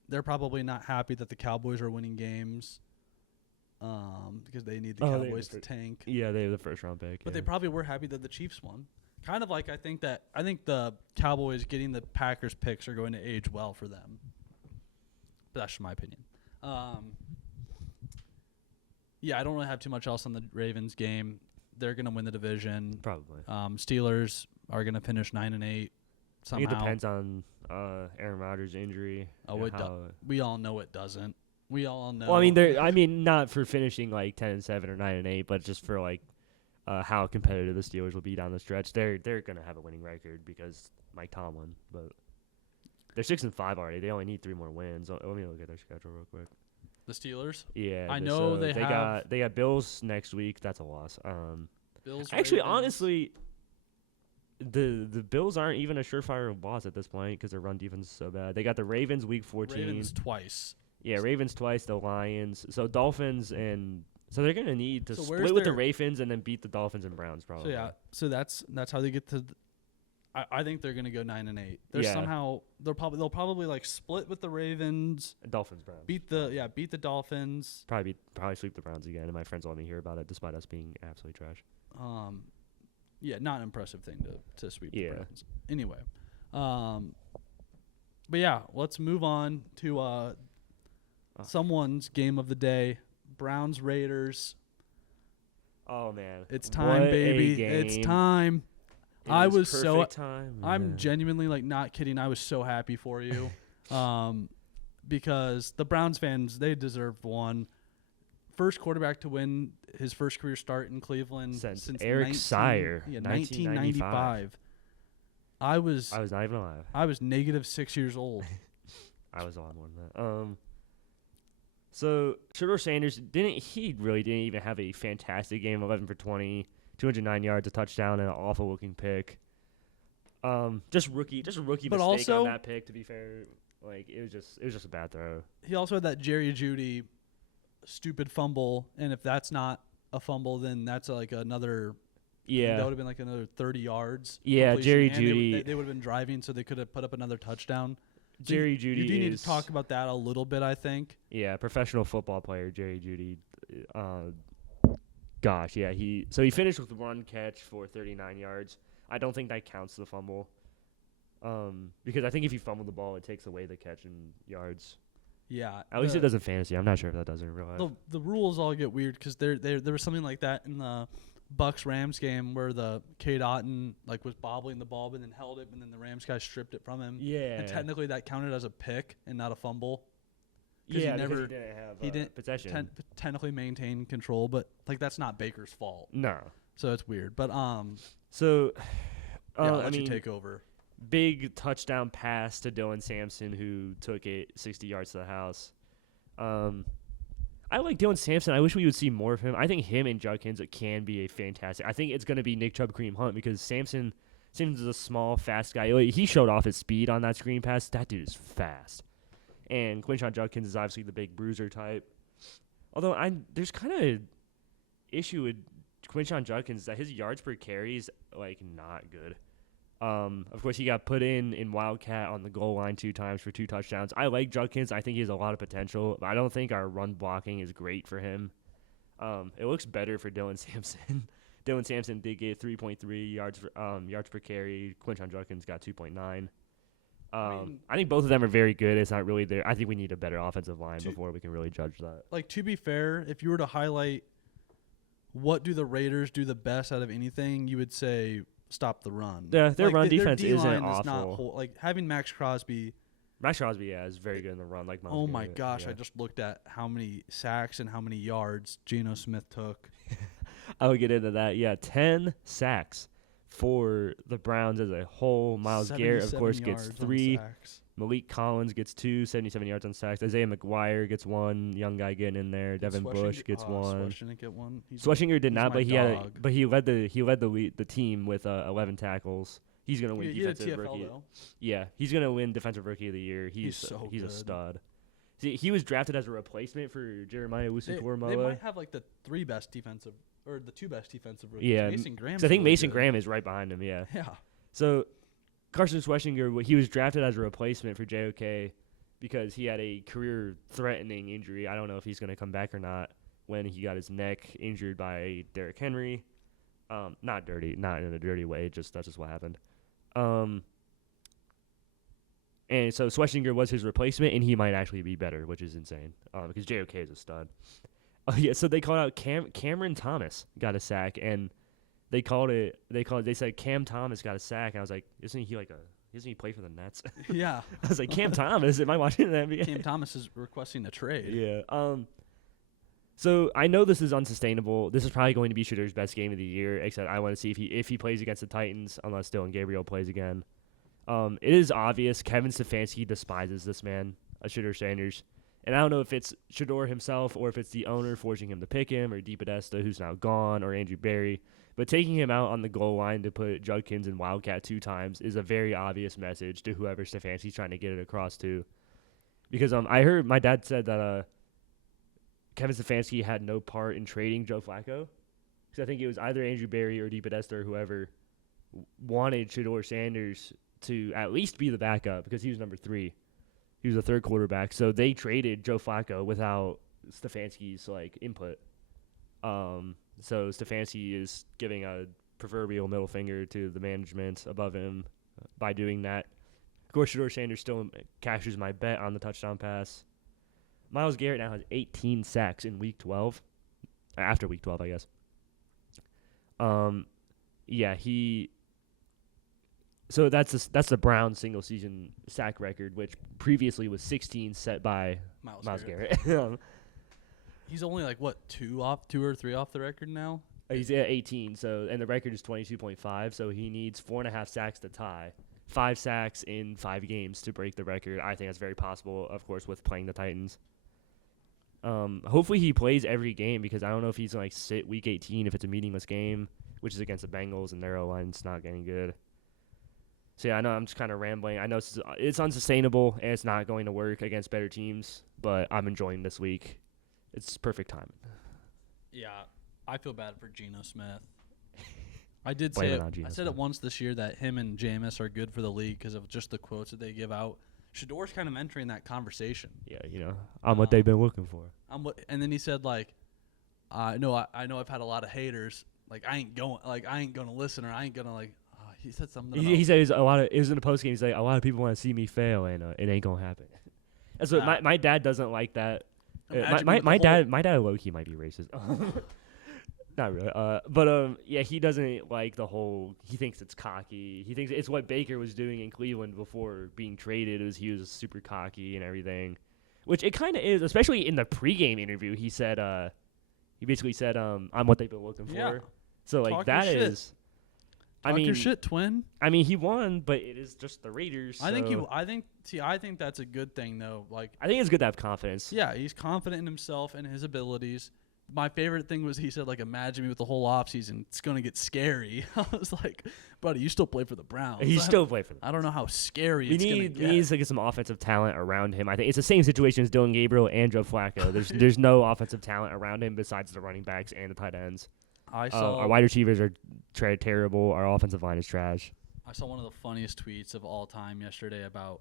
They're probably not happy that the Cowboys are winning games. Because they need the Cowboys to tank. Yeah, they have the first round pick. But they probably were happy that the Chiefs won. Kind of like I think the Cowboys getting the Packers picks are going to age well for them. But that's just my opinion. Yeah, I don't really have too much else on the Ravens game. They're going to win the division. Probably. Steelers are going to finish 9-8 somehow. It depends on Aaron Rodgers' injury. We all know it doesn't. We all know. Well, I mean, not for finishing like 10-7 or 9-8, but just for like how competitive the Steelers will be down the stretch. They're gonna have a winning record because Mike Tomlin. But they're 6-5 already. They only need 3 more wins. Let me look at their schedule real quick. The Steelers. Yeah, I know they got Bills next week. That's a loss. Bills. Actually, honestly, the Bills aren't even a surefire loss at this point because their run defense is so bad. They got the Ravens week 14. Ravens twice. Yeah, Ravens twice, the Lions. So Dolphins and so they're gonna need to So split with the Ravens and then beat the Dolphins and Browns probably. So that's how they get to. I think they're gonna go 9-8. They'll probably like split with the Ravens. Dolphins, Browns. Beat the Dolphins. Probably sweep the Browns again, and my friends will let me hear about it, despite us being absolutely trash. Yeah, not an impressive thing to sweep the Browns. Anyway, but yeah, let's move on to someone's game of the day. Browns Raiders. Oh man, it's time, baby! It's time. I was so time. I'm genuinely like not kidding. I was so happy for you, because the Browns fans, they deserved one. First quarterback to win his first career start in Cleveland since Eric Sire, 1995. I was not even alive. I was -6 years old. I was a lot more than that. So Shedeur Sanders didn't even have a fantastic game. 11 for 20, 209 yards, a touchdown, and an awful looking pick. Just a rookie mistake on that pick. To be fair, like it was just a bad throw. He also had that Jerry Jeudy stupid fumble, and if that's not a fumble, then that's like another. Yeah, that would have been like another 30 yards. Yeah, Jerry Jeudy. They would have been driving, so they could have put up another touchdown. Jerry Jeudy. You do need to talk about that a little bit, I think. Yeah, professional football player Jerry Jeudy. Gosh, yeah, he finished with one catch for 39 yards. I don't think that counts the fumble. Because I think if you fumble the ball, it takes away the catch in yards. Yeah. At least it does in fantasy. I'm not sure if that does in real life. The rules all get weird because there was something like that in the Bucks-Rams game where the Cade Otton like was bobbling the ball but then held it and then the Rams guy stripped it from him. Yeah. And technically that counted as a pick and not a fumble. Yeah, because he didn't have possession. Technically maintain control, but like that's not Baker's fault. No. So it's weird. But I'll let you take over. Big touchdown pass to Dylan Sampson, who took it 60 yards to the house. I like Dylan Sampson. I wish we would see more of him. I think him and Judkins can be a fantastic. I think it's going to be Nick Chubb, Kareem Hunt, because Sampson is a small, fast guy. He showed off his speed on that screen pass. That dude is fast. And Quinshon Judkins is obviously the big bruiser type. Although there's kind of issue with Quinshon Judkins that his yards per carry is like not good. Of course, he got put in Wildcat on the goal line 2 times for 2 touchdowns. I like Judkins. I think he has a lot of potential. But I don't think our run blocking is great for him. It looks better for Dylan Sampson. Dylan Sampson did get 3.3 yards per carry. Quinshon Judkins got 2.9. I think both of them are very good. It's not really there. I think we need a better offensive line before we can really judge that. Like, to be fair, if you were to highlight what do the Raiders do the best out of anything, you would say stop the run. Yeah, their run defense isn't awful. Like having Max Crosby. Is very good in the run. Like, oh my gosh, yeah. I just looked at how many sacks and how many yards Geno Smith took. I would get into that. Yeah, 10 sacks for the Browns as a whole. Myles Garrett, of course, gets 3. Malik Collins gets 2, 77 yards on sacks. Isaiah McGuire gets 1. Young guy getting in there. Devin Bush gets 1. Schlesinger did not, but he led the team with 11 tackles. He's gonna win defensive rookie. Though. Yeah, he's gonna win defensive rookie of the year. He's a stud. See, he was drafted as a replacement for Jeremiah Owusu-Koramoah. They might have like the 2 best defensive rookies. Yeah, Mason Graham. So I think Mason Graham is right behind him. Yeah. Yeah. So Carson Schlesinger, he was drafted as a replacement for JOK because he had a career-threatening injury. I don't know if he's going to come back or not when he got his neck injured by Derrick Henry. Not in a dirty way. That's just what happened. And so Schlesinger was his replacement, and he might actually be better, which is insane because JOK is a stud. Yeah. So they called out Cameron Thomas got a sack, and They said Cam Thomas got a sack. And I was like, doesn't he play for the Nets? Yeah. I was like, Cam Thomas, am I watching the NBA? Cam Thomas is requesting a trade. Yeah. So I know this is unsustainable. This is probably going to be Shedeur's best game of the year, except I want to see if he plays against the Titans, unless Dylan Gabriel plays again. It is obvious Kevin Stefanski despises this man, Shedeur Sanders. And I don't know if it's Shedeur himself or if it's the owner forcing him to pick him, or DePodesta, who's now gone, or Andrew Berry. But taking him out on the goal line to put Judkins and Wildcat 2 times is a very obvious message to whoever Stefanski's trying to get it across to. Because I heard my dad said that Kevin Stefanski had no part in trading Joe Flacco. Because I think it was either Andrew Berry or DePodesta or whoever wanted Shedeur Sanders to at least be the backup because he was number 3. He was the third quarterback. So they traded Joe Flacco without Stefanski's input. So Stefanski is giving a proverbial middle finger to the management above him by doing that. Of course, Shedeur Sanders still cashes my bet on the touchdown pass. Myles Garrett now has 18 sacks in Week 12. After Week 12, I guess. So that's the Browns single season sack record, which previously was 16 set by Myles Garrett. He's only 2 or 3 off the record now. He's at 18, and the record is 22.5, so he needs 4.5 sacks to tie. 5 sacks in 5 games to break the record. I think that's very possible, of course, with playing the Titans. Hopefully he plays every game because I don't know if he's going to sit Week 18 if it's a meaningless game, which is against the Bengals, and their O-line's not getting good. So, yeah, I know I'm just kind of rambling. I know it's unsustainable, and it's not going to work against better teams, but I'm enjoying this week. It's perfect timing. Yeah, I feel bad for Geno Smith. I did say it. I said it once this year that him and Jameis are good for the league because of just the quotes that they give out. Shedeur's kind of entering that conversation. Yeah, I'm what they've been looking for. And then he said I know I've had a lot of haters. I ain't going to listen, or I ain't going to he said something. He said it was in the post game. He's like, a lot of people want to see me fail, and it ain't gonna happen. That's what my dad doesn't like that. My dad low key might be racist. Not really. But he doesn't like the whole. He thinks it's cocky. He thinks it's what Baker was doing in Cleveland before being traded. He was super cocky and everything, which it kind of is. Especially in the pregame interview, he said, he basically said, "I'm what they've been looking for." Yeah. So that is. Talk your shit, twin. I mean, he won, but it is just the Raiders. I think that's a good thing, though. I think it's good to have confidence. Yeah, he's confident in himself and his abilities. My favorite thing was he said, imagine me with the whole offseason. It's going to get scary. I was like, buddy, you still play for the Browns. He still play for them. I don't know how scary it's going to get. We need to get some offensive talent around him. I think it's the same situation as Dylan Gabriel and Joe Flacco. There's no offensive talent around him besides the running backs and the tight ends. Our wide receivers are terrible. Our offensive line is trash. I saw one of the funniest tweets of all time yesterday about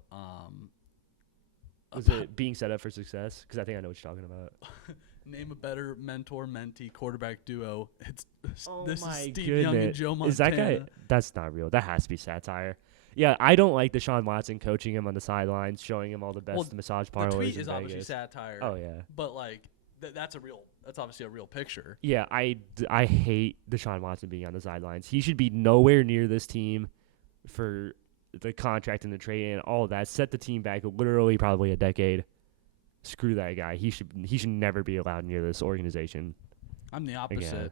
was it being set up for success? Because I think I know what you're talking about. Name a better mentor-mentee quarterback duo. This is Steve goodness. Young and Joe Montana. Is that guy? That's not real. That has to be satire. Yeah, I don't like Deshaun Watson coaching him on the sidelines, showing him all the best massage parlors. The tweet in is Vegas. Obviously satire. Oh yeah, but that's obviously a real picture. Yeah, I hate Deshaun Watson being on the sidelines. He should be nowhere near this team for the contract and the trade and all of that. Set the team back literally probably a decade. Screw that guy. He should never be allowed near this organization. I'm the opposite. Again.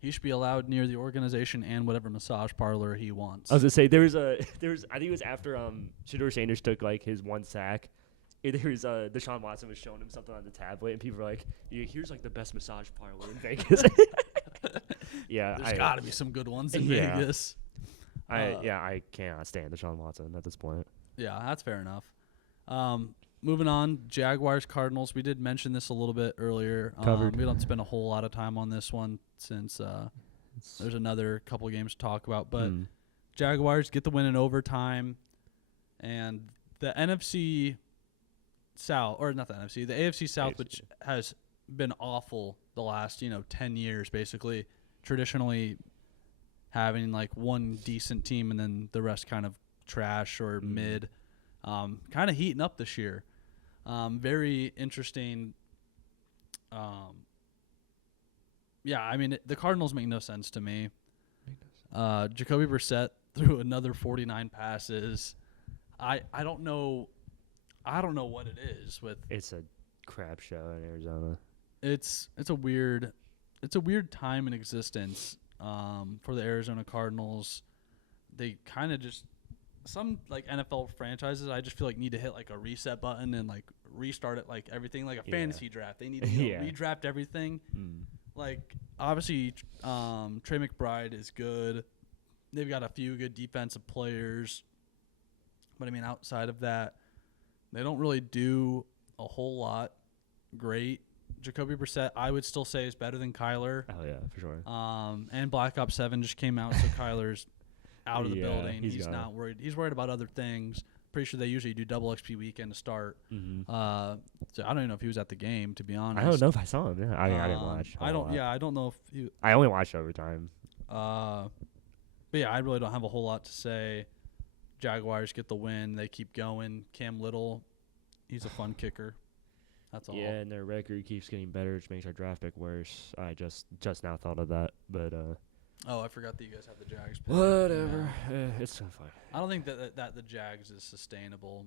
He should be allowed near the organization and whatever massage parlor he wants. I was gonna say I think it was after Shedeur Sanders took his 1 sack. Deshaun Watson was showing him something on the tablet, and people were like, here's the best massage parlor in Vegas. Yeah, there's got to be some good ones in Vegas. I cannot stand Deshaun Watson at this point. Yeah, that's fair enough. Moving on, Jaguars, Cardinals. We did mention this a little bit earlier. We don't spend a whole lot of time on this one since there's another couple of games to talk about. But Jaguars get the win in overtime, and the NFC South, or not the NFC, the AFC South, which has been awful the last 10 years, basically. Traditionally having one decent team and then the rest kind of trash or mid. Kind of heating up this year. Very interesting. The Cardinals make no sense to me. Jacoby Brissett threw another 49 passes. I don't know what it is with. It's a crap show in Arizona. It's a weird time in existence for the Arizona Cardinals. They kind of just some NFL franchises I just feel need to hit a reset button and restart it like everything, like a fantasy draft. They need to redraft everything. Like, obviously, Trey McBride is good. They've got a few good defensive players. But, I mean, outside of that, they don't really do a whole lot great. Jacoby Brissett, I would still say, is better than Kyler. Oh, yeah, for sure. And Black Ops 7 just came out, so Kyler's out of the building. He's not worried. He's worried about other things. Pretty sure they usually do double XP weekend to start. So I don't even know if he was at the game, to be honest. I don't know if I saw him. Yeah, I didn't watch. I don't know if he. I only watched overtime. But yeah, I really don't have a whole lot to say. Jaguars get the win. They keep going. Cam Little, he's a fun kicker. That's all. Yeah, and their record keeps getting better, which makes our draft pick worse. I just now thought of that, but oh, I forgot that you guys have the Jags pick. Whatever. It's so fine. I don't think that the Jags is sustainable.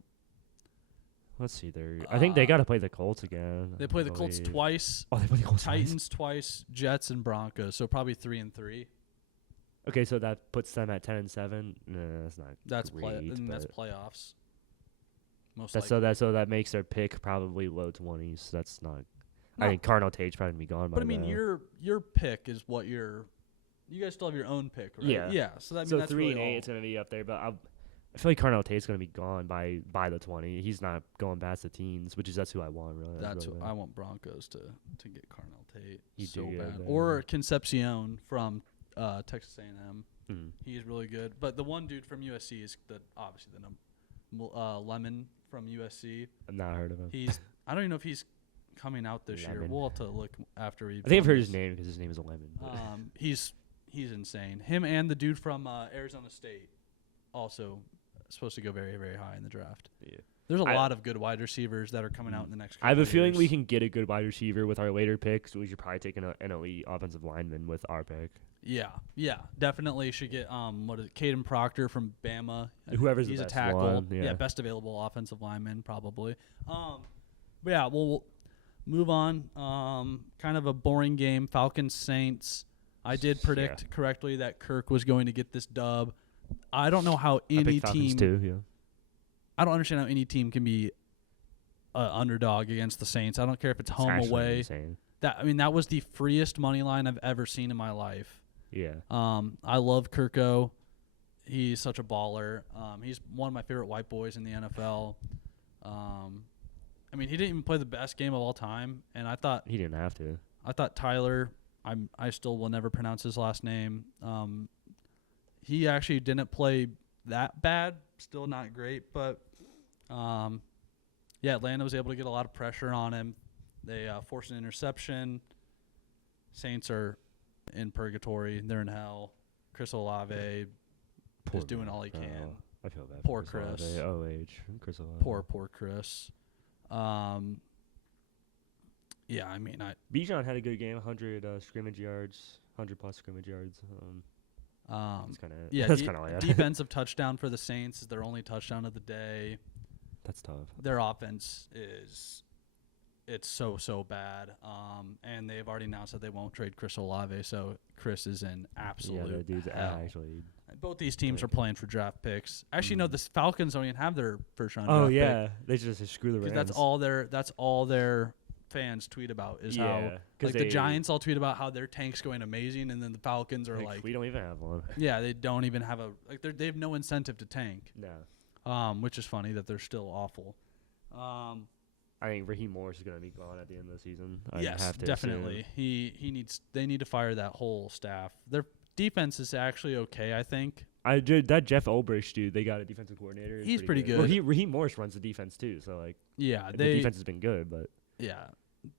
Let's see. I think they got to play the Colts again. They play the Colts twice. Oh, they play the Colts Titans twice, Jets and Broncos. So probably 3-3. Okay, so that puts them at 10-7. No, that's not. That's great, that's playoffs. So that makes their pick probably low 20s. That's not. I think Cardinal Tate's probably gonna be gone. But I mean, your pick is what you guys still have your own pick, right? Yeah. So that's 3 really and 8. It's gonna be up there, but I feel like Cardinal Tate's gonna be gone by the 20. He's not going past the teens, that's who I want. Really, that's who I want. Broncos to get Cardinal Tate so bad, there. Or Concepcion from Texas A&M. He's really good. But the one dude from USC is obviously the number Lemon from USC. I've not heard of him. I don't even know if he's coming out this year. We'll have to look after he. I think I've heard his name because his name is Lemon. He's insane. Him and the dude from Arizona State also supposed to go very, very high in the draft. Yeah. There's a lot of good wide receivers that are coming out in the next couple I have a years. feeling we can get a good wide receiver with our later picks. We should probably take an elite offensive lineman with our pick. Yeah, definitely should get Caden Proctor from Bama. Whoever's he's the best a tackle. one, yeah, best available offensive lineman probably. But yeah, we'll move on. Kind of a boring game. Falcons Saints. I did predict correctly that Kirk was going to get this dub. I don't know how any team. Too, I don't understand how any team can be an underdog against the Saints. I don't care if it's home away. Insane. That was the freest money line I've ever seen in my life. Yeah. I love Kirko. He's such a baller. He's one of my favorite white boys in the NFL. I mean, he didn't even play the best game of all time, and I thought he didn't have to. I thought Tyler. I still will never pronounce his last name. He actually didn't play that bad. Still not great, but Atlanta was able to get a lot of pressure on him. They forced an interception. Saints are in purgatory. They're in hell. Chris Olave is doing all he can. I feel bad. Poor Chris. Chris Olave. Poor Chris. Yeah, I mean, Bijan had a good game. 100 scrimmage yards, 100+ scrimmage yards. That's kind of that's kind of like defensive touchdown for the Saints is their only touchdown of the day. That's tough. Their offense it's so bad. And they've already announced that they won't trade Chris Olave, so Chris is in absolute hell. Actually, both these teams are playing for draft picks. Actually, no, the Falcons don't even have their first round. Oh draft yeah, pick. they just screw the Rams. That's all their fans tweet about is how like the Giants all tweet about how their tank's going amazing, and then the Falcons are like we don't even have one. Yeah, they don't even have they have no incentive to tank. No. Which is funny that they're still awful. I think Raheem Morris is going to be gone at the end of the season. Yes, definitely. They need to fire that whole staff. Their defense is actually okay, I think. That Jeff Ulbrich dude, they got a defensive coordinator. He's pretty good. Well, Raheem Morris runs the defense too, so like the defense has been good, but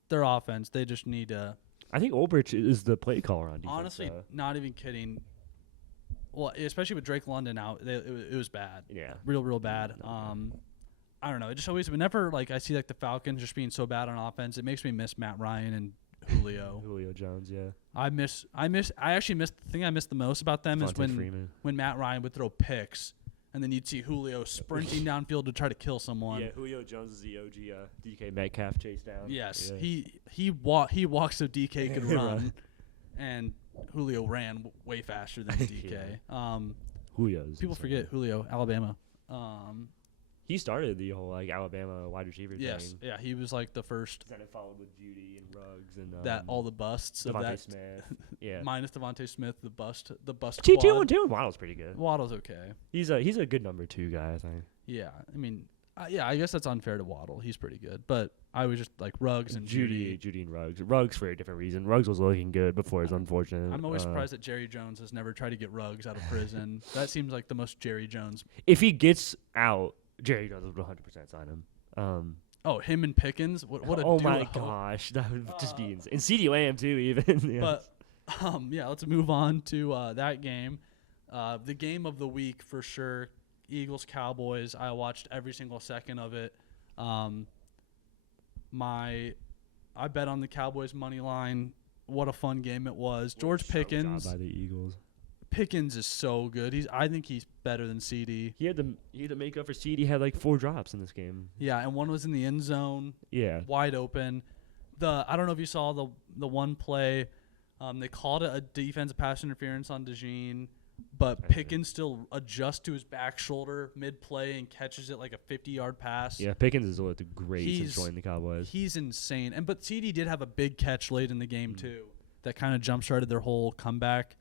their offense, they just need to. I think Ulbrich is the play caller on defense. Honestly, not even kidding. Well, especially with Drake London out, it was bad. Yeah, real bad. I don't know. It just always whenever like I see like the Falcons just being so bad on offense, it makes me miss Matt Ryan and Julio. Julio Jones, yeah. I actually missed the thing I missed the most about them is when Matt Ryan would throw picks and then you'd see Julio sprinting downfield to try to kill someone. Yeah, Julio Jones is the OG DK Metcalf chase down. Yes, yeah. he walks so DK could run, and Julio ran way faster than DK. Julio's people insane. forget Julio, Alabama. He started the whole like Alabama wide receiver thing. Yeah, he was like the first. Then it followed with Judy and Ruggs and that all the busts of Devontae that. Smith. Yeah, Minus Devontae Smith, the bust. Jalen Waddle's pretty good. Waddle's okay. He's a good number 2 guy, I think. Yeah, I mean, I guess that's unfair to Waddle. He's pretty good, but I was just like Ruggs and Judy and Ruggs. Ruggs for a different reason. Ruggs was looking good before his unfortunate. I'm always surprised that Jerry Jones has never tried to get Ruggs out of prison. That seems like the most Jerry Jones. If he gets out, Jerry Jones would 100% sign him. Him and Pickens. What a oh duo. My gosh, that would just be insane. And CeeDee Lamb too, even. Yeah. But let's move on to that game. The game of the week for sure. Eagles Cowboys. I watched every single second of it. I bet on the Cowboys money line. What a fun game it was. George Pickens. By the Eagles. Pickens is so good. I think he's better than CD. He had to make up for CD. Had like 4 drops in this game. Yeah, and one was in the end zone. Yeah, wide open. I don't know if you saw the one play. They called it a defensive pass interference on DeJean, but Pickens still adjusts to his back shoulder mid-play and catches it like a 50-yard pass. Yeah, Pickens has looked great since joining the Cowboys. He's insane. But CD did have a big catch late in the game too that kind of jump-started their whole comeback.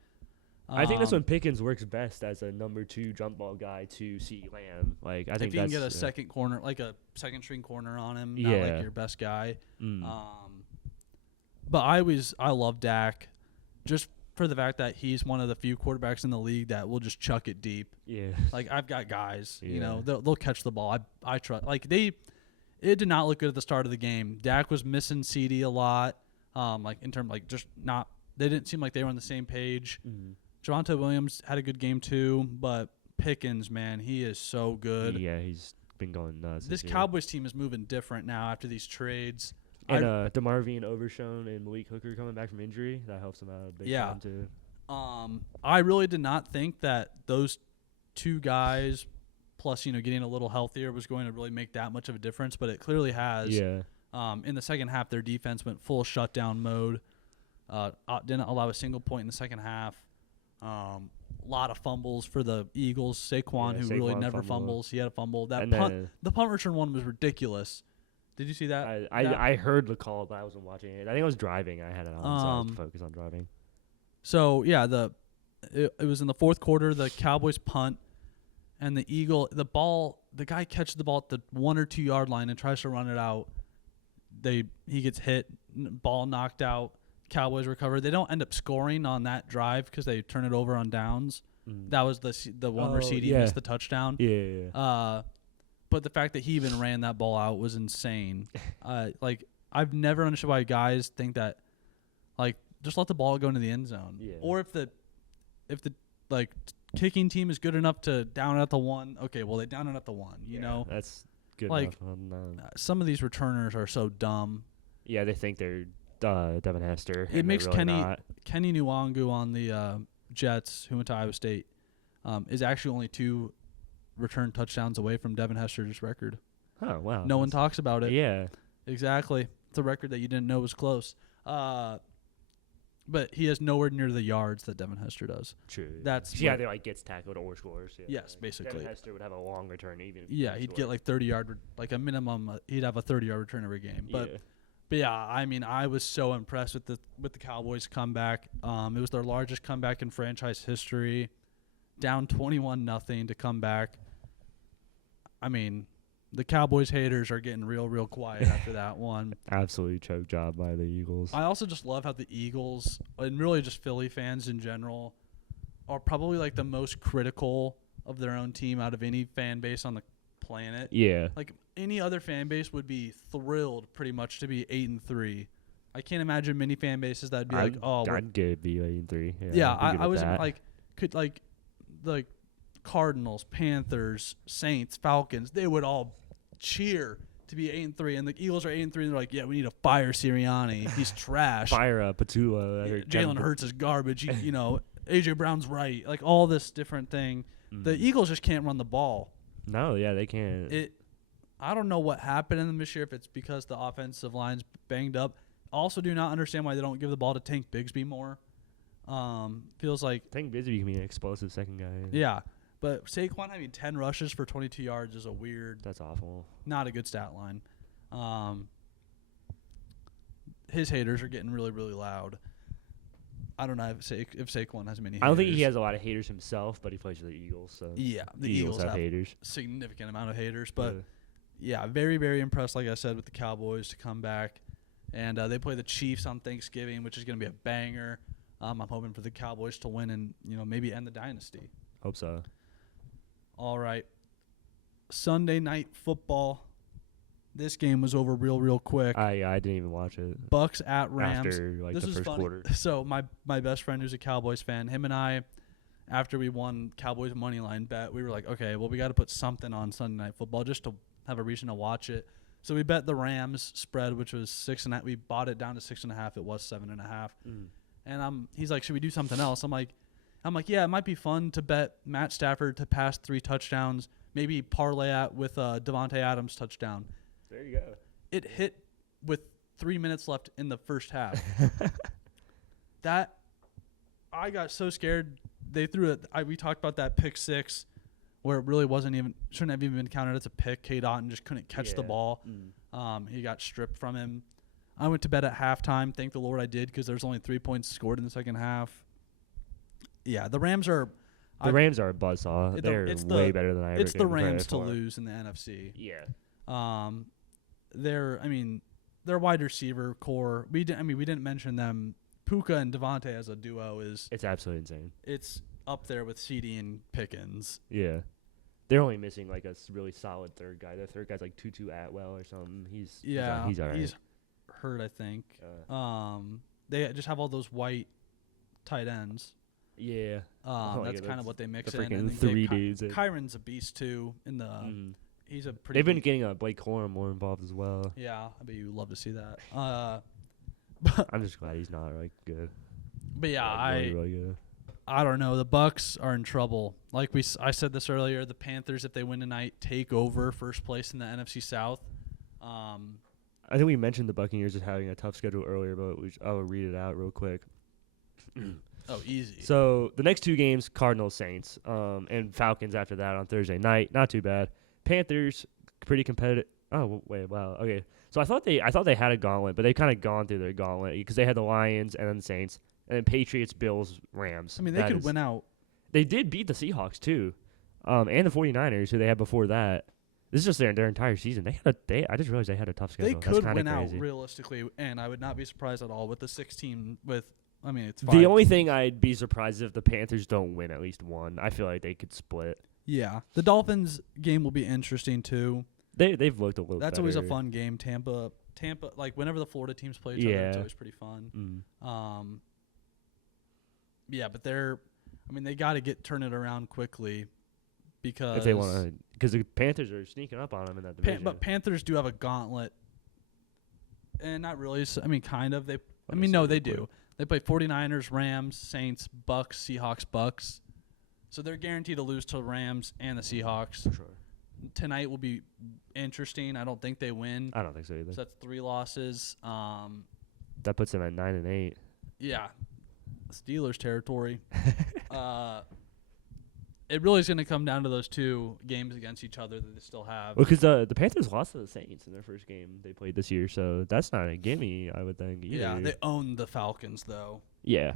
I think that's when Pickens works best as a number 2 jump ball guy to CeeDee Lamb. Like I think if you can get a second corner, like a second string corner on him, not like your best guy. But I love Dak, just for the fact that he's one of the few quarterbacks in the league that will just chuck it deep. Yeah. Like I've got guys, they'll catch the ball. I trust. Like it did not look good at the start of the game. Dak was missing CD a lot. Like in terms just not. They didn't seem like they were on the same page. Javonte Williams had a good game too, but Pickens, man, he is so good. Yeah, he's been going nuts. This Cowboys team is moving different now after these trades. And DeMarvin Overshown and Malik Hooker coming back from injury, that helps them out a big time too. I really did not think that those 2 guys, plus getting a little healthier, was going to really make that much of a difference, but it clearly has. Yeah. In the second half, their defense went full shutdown mode. Didn't allow a single point in the second half. A lot of fumbles for the Eagles. Saquon, who really never fumbles, he had a fumble. The punt return one was ridiculous. Did you see that? I heard the call, but I wasn't watching it. I think I was driving. I had it on, so I had to focus on driving. So yeah, it was in the fourth quarter. The Cowboys punt, and the guy catches the ball at the 1 or 2 yard line and tries to run it out. He gets hit, ball knocked out. Cowboys recover. They don't end up scoring on that drive because they turn it over on downs. That was the one where CD missed the touchdown. Yeah. But the fact that he even ran that ball out was insane. Like I've never understood why guys think that, like, just let the ball go into the end zone. Yeah. Or if the kicking team is good enough to down it at the 1, okay, well they down it at the 1. You know, that's good like, enough. Some of these returners are so dumb. Yeah, they think they're Devin Hester. It makes really Kenny Nwangu on the Jets, who went to Iowa State, is actually only 2 return touchdowns away from Devin Hester's record. Oh, wow. No one talks about it. Yeah. Exactly. It's a record that you didn't know was close. But he has nowhere near the yards that Devin Hester does. True. That's either gets tackled or scores. Yeah. Yes, basically. Devin Hester would have a long return even. He'd get like 30-yard, like a minimum. He'd have a 30-yard return every game. But yeah, I mean, I was so impressed with the Cowboys' comeback. It was their largest comeback in franchise history. Down 21-0 to come back. I mean, the Cowboys haters are getting real quiet after that one. Absolutely choke job by the Eagles. I also just love how the Eagles, and really just Philly fans in general, are probably like the most critical of their own team out of any fan base on the planet. Yeah. Like any other fan base would be thrilled pretty much to be 8-3. I can't imagine many fan bases that'd be I'd good be 8-3. Yeah, I was like, could like Cardinals, Panthers, Saints, Falcons, they would all cheer to be 8-3, and the Eagles are 8-3, and they're like, yeah, we need to fire Sirianni. He's trash. Fire Patula. Jalen Hurts is garbage. AJ Brown's right. Like all this different thing. The Eagles just can't run the ball. No, yeah, they can't. I don't know what happened in them this year, if it's because the offensive line's banged up. Also do not understand why they don't give the ball to Tank Bigsby more. Feels like Tank Bigsby can be an explosive second guy. Yeah. But Saquon having 10 rushes for 22 yards is a weird. That's awful. Not a good stat line. His haters are getting really, really loud. I don't know if Saquon has many haters. I don't think he has a lot of haters himself, but he plays for the Eagles. So yeah, the Eagles have haters. Significant amount of haters. But, yeah, very, very impressed, like I said, with the Cowboys to come back. And they play the Chiefs on Thanksgiving, which is going to be a banger. I'm hoping for the Cowboys to win and, maybe end the dynasty. Hope so. All right. Sunday night football. This game was over real quick. I didn't even watch it. Bucks at Rams. After this the first funny. quarter. So my best friend who's a Cowboys fan, him and I, after we won Cowboys money line bet, we were like, okay, well we got to put something on Sunday night football just to have a reason to watch it. So we bet the Rams spread, which was 6.5. We bought it down to 6.5. It was 7.5. And he's like, should we do something else? I'm like, yeah, it might be fun to bet Matt Stafford to pass 3 touchdowns. Maybe parlay at with Devontae Adams touchdown. There you go. It hit with 3 minutes left in the first half. I got so scared. They threw it. We talked about that pick 6 where it really shouldn't have even been counted as a pick. K-Dot just couldn't catch the ball. He got stripped from him. I went to bed at halftime. Thank the Lord I did because there's only 3 points scored in the second half. Yeah, the Rams are – the Rams are a buzzsaw. They're way better than I ever. It's the Rams to lose in the NFC. Yeah. Their wide receiver core. We didn't mention them. Puka and Devontae as a duo it's absolutely insane. It's up there with CD and Pickens. Yeah. They're only missing like a really solid third guy. The third guy's like Tutu Atwell or something. He's all right. He's hurt, I think. They just have all those white tight ends. Yeah. That's kind of what they mix in. And 3 dudes. Kyron's a beast too. He's a pretty. They've been getting Blake Corum more involved as well. Yeah, I bet you love to see that. I'm just glad he's not like good. But yeah, really good. I don't know. The Bucks are in trouble. Like I said this earlier. The Panthers, if they win tonight, take over first place in the NFC South. I think we mentioned the Buccaneers as having a tough schedule earlier, but I'll read it out real quick. Oh, easy. So the next 2 games, Cardinals, Saints, and Falcons after that on Thursday night. Not too bad. Panthers, pretty competitive. Oh, wait, wow. Okay. So I thought they had a gauntlet, but they've kind of gone through their gauntlet because they had the Lions and then the Saints and then Patriots, Bills, Rams. I mean, they could win out. They did beat the Seahawks too, and the 49ers, who they had before that. This is just their entire season. I just realized they had a tough schedule. They could win crazy. Out realistically, and I would not be surprised at all with the 16 with. I mean, it's the only thing I'd be surprised if the Panthers don't win at least one. I feel like they could split. Yeah, the Dolphins game will be interesting too. They've looked a little. That's better. Always a fun game. Tampa. Like whenever the Florida teams play each other, it's always pretty fun. Yeah, but they got to turn it around quickly because if they want to, because the Panthers are sneaking up on them in that division. But Panthers do have a gauntlet, and not really. I mean, kind of. They do. They play 49ers, Rams, Saints, Bucks, Seahawks, Bucks. So they're guaranteed to lose to the Rams and the Seahawks. For sure. Tonight will be interesting. I don't think they win. I don't think so either. So that's 3 losses. That puts them at 9-8. Yeah. Steelers territory. It really is going to come down to those 2 games against each other that they still have. Well, because the Panthers lost to the Saints in their first game they played this year, so that's not a gimme, I would think, either. Yeah, they own the Falcons, though. Yeah.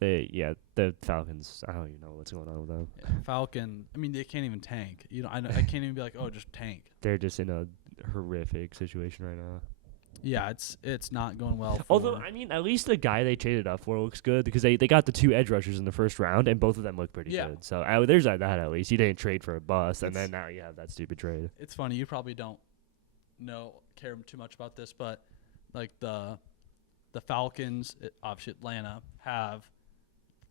The Falcons, I don't even know what's going on with them. Yeah, Falcon, I mean, they can't even tank. I can't even be like, oh, just tank. They're just in a horrific situation right now. Yeah, it's not going well. Although, I mean, at least the guy they traded up for looks good because they got the 2 edge rushers in the first round, and both of them look pretty good. So there's that at least. You didn't trade for a bust, and then now you have that stupid trade. It's funny. You probably don't care too much about this, but like the Falcons, obviously Atlanta,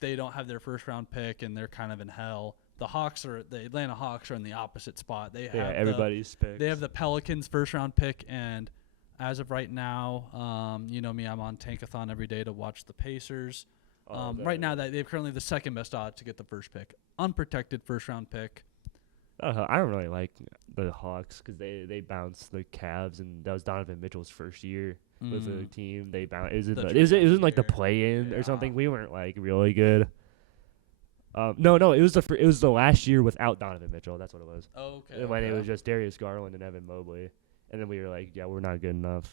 they don't have their first round pick, and they're kind of in hell. The Atlanta Hawks are in the opposite spot. They have everybody's picks. They have the Pelicans first round pick, and as of right now, you know me, I'm on Tankathon every day to watch the Pacers. Right now, they have currently the second best odds to get the first pick, unprotected first round pick. I don't really like the Hawks because they bounced the Cavs, and that was Donovan Mitchell's first year with the team. They bounced. It was like the play-in or something. We weren't like really good. No, it was the last year without Donovan Mitchell. That's what it was. Oh, okay. When it was just Darius Garland and Evan Mobley, and then we were like, yeah, we're not good enough.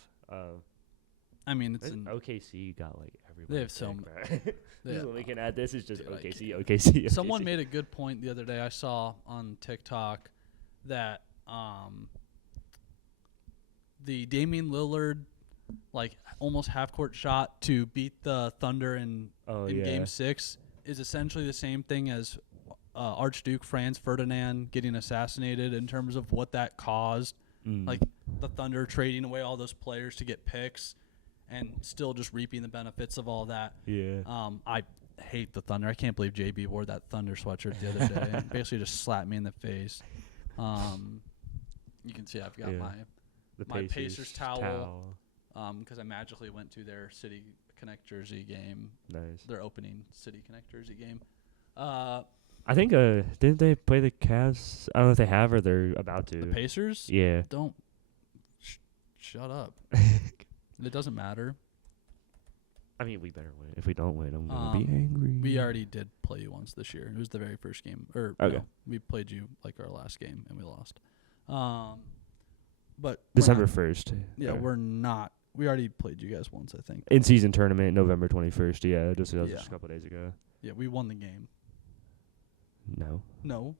I mean, it's OKC got like everybody. They have so many. Just looking at this, it's just OKC, like, OKC. Someone made a good point the other day. I saw on TikTok that the Damian Lillard like almost half court shot to beat the Thunder in Game 6 is essentially the same thing as Archduke Franz Ferdinand getting assassinated in terms of what that caused. Like the Thunder trading away all those players to get picks and still just reaping the benefits of all that. Yeah. I hate the Thunder. I can't believe JB wore that Thunder sweatshirt the other day and basically just slapped me in the face. You can see I've got my Pacers towel. Because I magically went to their City Connect jersey game. Nice. Their opening City Connect jersey game. I think didn't they play the Cavs? I don't know if they have or they're about to. The Pacers? Yeah. Don't shut up. It doesn't matter. I mean, we better win. If we don't win, I'm gonna be angry. We already did play you once this year. It was the very first game. No, we played you like our last game and we lost. But December 1st. Yeah, we're not. We already played you guys once, I think. In-season tournament, November 21st. Yeah, just a couple days ago. Yeah, we won the game. No.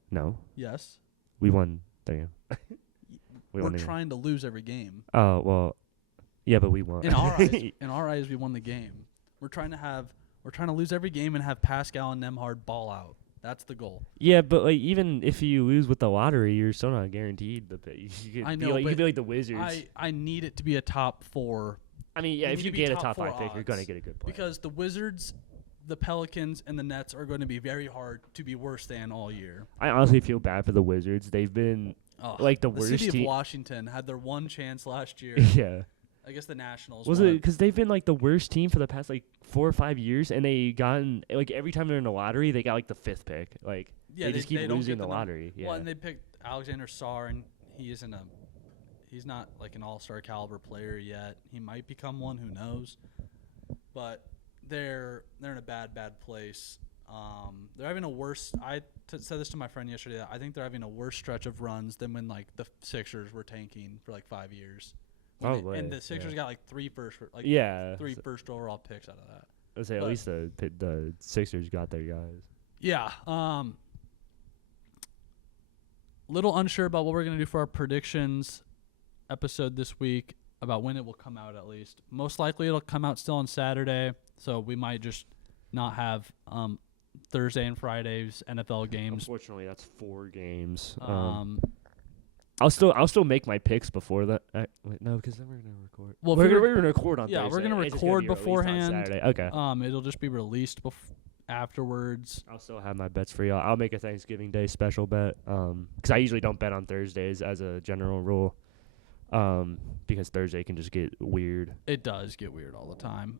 Yes. We won the game. We're trying to lose every game. Oh, well, yeah, but we won. In our eyes, we won the game. We're trying to lose every game and have Pascal and Nembhard ball out. That's the goal. Yeah, but like even if you lose with the lottery, you're still not guaranteed. You could be like the Wizards. I need it to be a top 4. I mean, yeah, if you get a top 5 pick, you're gonna get a good player. Because the Wizards, the Pelicans, and the Nets are going to be very hard to be worse than all year. I honestly feel bad for the Wizards. They've been like the worst team. The city of Washington had their one chance last year. Yeah. I guess the Nationals. Was it because they've been like the worst team for the past like 4 or 5 years, and they gotten like every time they're in the lottery, they got like the 5th pick. Like they just keep losing the lottery. Yeah. Well, and they picked Alexander Sarr, and he's not like an all-star caliber player yet. He might become one. Who knows? But they're in a bad place. They're having a worse. I said this to my friend yesterday. I think they're having a worse stretch of runs than when like the Sixers were tanking for like 5 years. And the Sixers got like three first overall picks out of that. I'd say at least the Sixers got their guys. Yeah. Little unsure about what we're gonna do for our predictions episode this week, about when it will come out at least. Most likely it'll come out still on Saturday, so we might just not have Thursday and Friday's NFL games. Unfortunately, that's 4 games. I'll still make my picks before that. No, because then we're gonna record. Well, we're gonna record on Thursday. Yeah, we're gonna record beforehand. Saturday. Okay. It'll just be released afterwards. I'll still have my bets for y'all. I'll make a Thanksgiving Day special bet. Because I usually don't bet on Thursdays as a general rule. Because Thursday can just get weird. It does get weird all the time.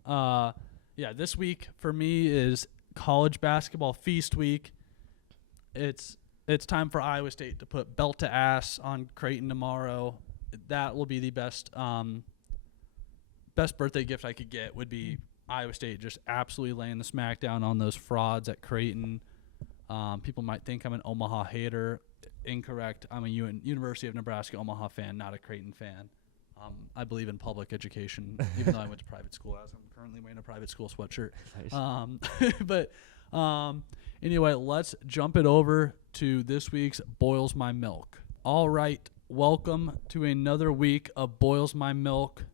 Yeah, this week for me is college basketball feast week. It's time for Iowa State to put belt to ass on Creighton tomorrow. That will be the best birthday gift I could get would be Iowa State just absolutely laying the smackdown on those frauds at Creighton. People might think I'm an Omaha hater. Incorrect. I'm a University of Nebraska Omaha fan, not a Creighton fan. I believe in public education, even though I went to private school, as I'm currently wearing a private school sweatshirt. Nice. Anyway, let's jump it over to this week's Boils My Milk. All right, welcome to another week of Boils My Milk.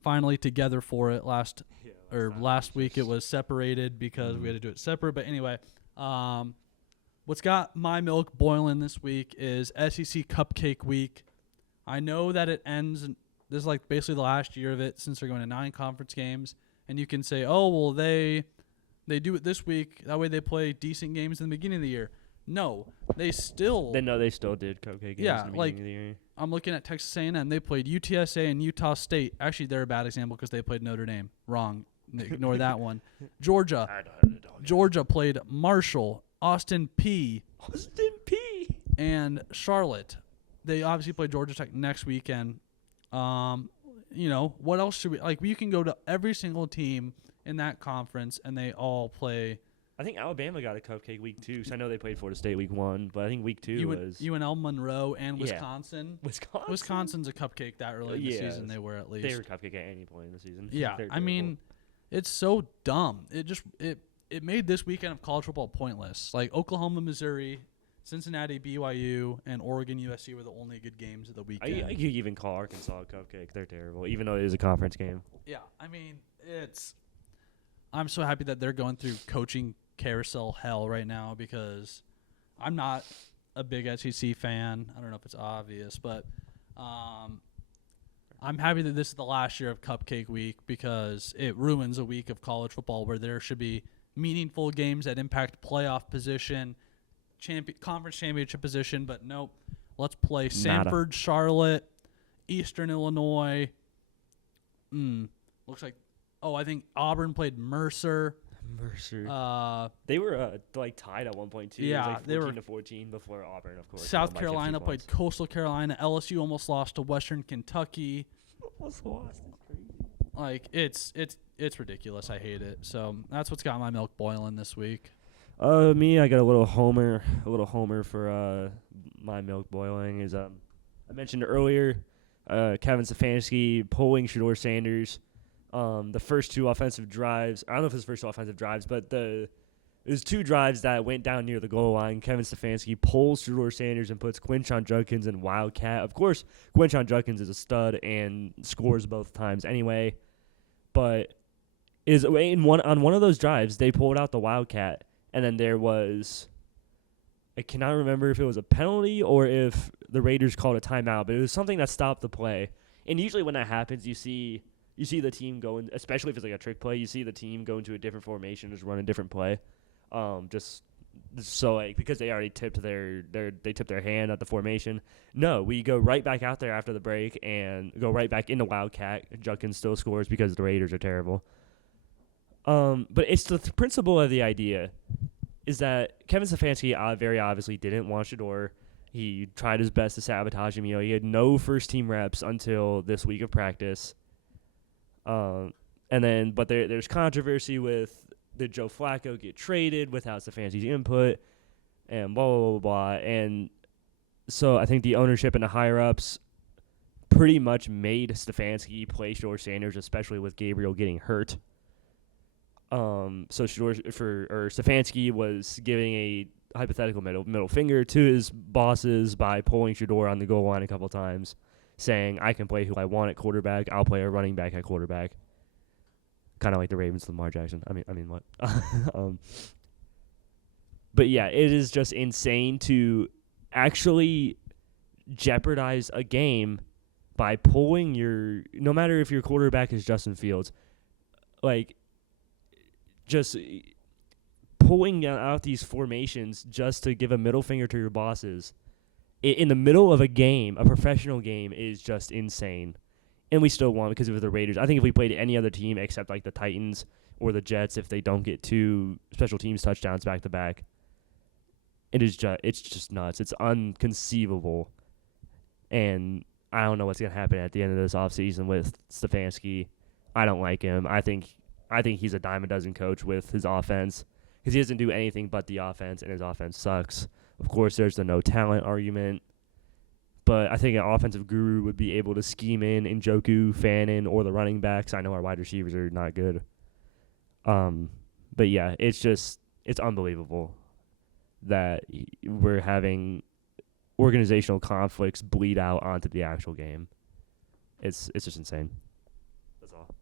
Finally together for it. Last week it was separated because we had to do it separate. But anyway, what's got my milk boiling this week is SEC Cupcake Week. I know that it ends. This is like basically the last year of it since they're going to 9 conference games. And you can say, oh, well, they do it this week. That way they play decent games in the beginning of the year. No, they still did Cupcake games in the beginning of the year. I'm looking at Texas A&M. They played UTSA and Utah State. Actually, they're a bad example because they played Notre Dame. Wrong. Ignore that one. Georgia played Marshall, Austin P, and Charlotte. They obviously play Georgia Tech next weekend. What else should we like? You can go to every single team in that conference, and they all play I think Alabama got a cupcake week 2, because I know they played Florida State week 1, but I think week 2 was UNL Monroe and Wisconsin. Wisconsin? Wisconsin's a cupcake that early in the season. They were at least. They were cupcake at any point in the season. Yeah, I mean, it's so dumb. It made this weekend of college football pointless. Like Oklahoma, Missouri, Cincinnati, BYU, and Oregon, USC were the only good games of the weekend. I you even call Arkansas a cupcake. They're terrible, even though it is a conference game. Yeah, I mean, I'm so happy that they're going through coaching carousel hell right now because I'm not a big SEC fan. I don't know if it's obvious, but I'm happy that this is the last year of Cupcake Week because it ruins a week of college football where there should be meaningful games that impact playoff position, conference championship position, but nope. Let's play Samford, Charlotte, Eastern Illinois. Looks like, I think Auburn played Mercer. They were tied at 1.2. Yeah, it was they were 14-14 before Auburn, of course. South Carolina played Coastal Carolina. LSU almost lost to Western Kentucky. Almost lost. It's crazy. Like it's ridiculous. I hate it. So that's what's got my milk boiling this week. Me, I got a little homer for my milk boiling is I mentioned earlier, Kevin Stefanski pulling Shedeur Sanders. The first 2 offensive drives, I don't know if it was the first 2 offensive drives, but it was 2 drives that went down near the goal line. Kevin Stefanski pulls Shedeur Sanders and puts Quinshon Judkins in Wildcat. Of course, Quinshon Judkins is a stud and scores both times anyway. But on one of those drives, they pulled out the Wildcat, and then there was, I cannot remember if it was a penalty or if the Raiders called a timeout, but it was something that stopped the play. And usually when that happens, you see the team go in, especially if it's like a trick play, you see the team go into a different formation, just run a different play. Just so because they already tipped their hand at the formation. No, we go right back out there after the break and go right back into Wildcat. Judkins still scores because the Raiders are terrible. But it's the principle of the idea is that Kevin Stefanski very obviously didn't want Shedeur. He tried his best to sabotage him. He had no first team reps until this week of practice. But there's controversy with did Joe Flacco get traded without Stefanski's input, and blah, blah, blah, blah. And so I think the ownership and the higher-ups pretty much made Stefanski play Shedeur Sanders, especially with Gabriel getting hurt. So Stefanski was giving a hypothetical middle finger to his bosses by pulling Shedeur on the goal line a couple times, saying, I can play who I want at quarterback. I'll play a running back at quarterback. Kind of like the Ravens, Lamar Jackson. I mean what? But yeah, it is just insane to actually jeopardize a game by pulling no matter if your quarterback is Justin Fields, just pulling out these formations just to give a middle finger to your bosses in the middle of a game, a professional game, is just insane. And we still won because it was the Raiders. I think if we played any other team except like the Titans or the Jets, if they don't get 2 special teams touchdowns back to back, it's just nuts. It's unconceivable. And I don't know what's going to happen at the end of this offseason with Stefanski. I don't like him. I think he's a dime a dozen coach with his offense because he doesn't do anything but the offense, and his offense sucks. Of course, there's the no talent argument. But I think an offensive guru would be able to scheme in Njoku, Fannin, or the running backs. I know our wide receivers are not good. But yeah, it's unbelievable that we're having organizational conflicts bleed out onto the actual game. It's just insane. That's all.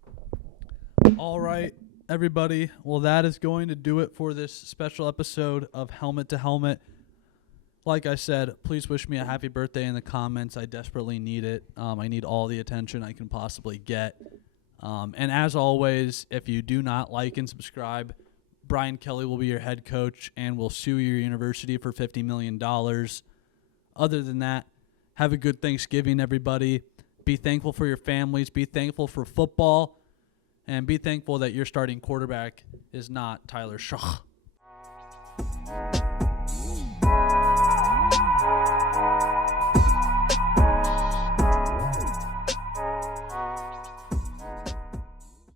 All right, everybody. Well, that is going to do it for this special episode of Helmet to Helmet. Like I said, please wish me a happy birthday in the comments. I desperately need it. I need all the attention I can possibly get. And as always, if you do not like and subscribe, Brian Kelly will be your head coach and will sue your university for $50 million. Other than that, have a good Thanksgiving, everybody. Be thankful for your families. Be thankful for football. And be thankful that your starting quarterback is not Tyler Schach.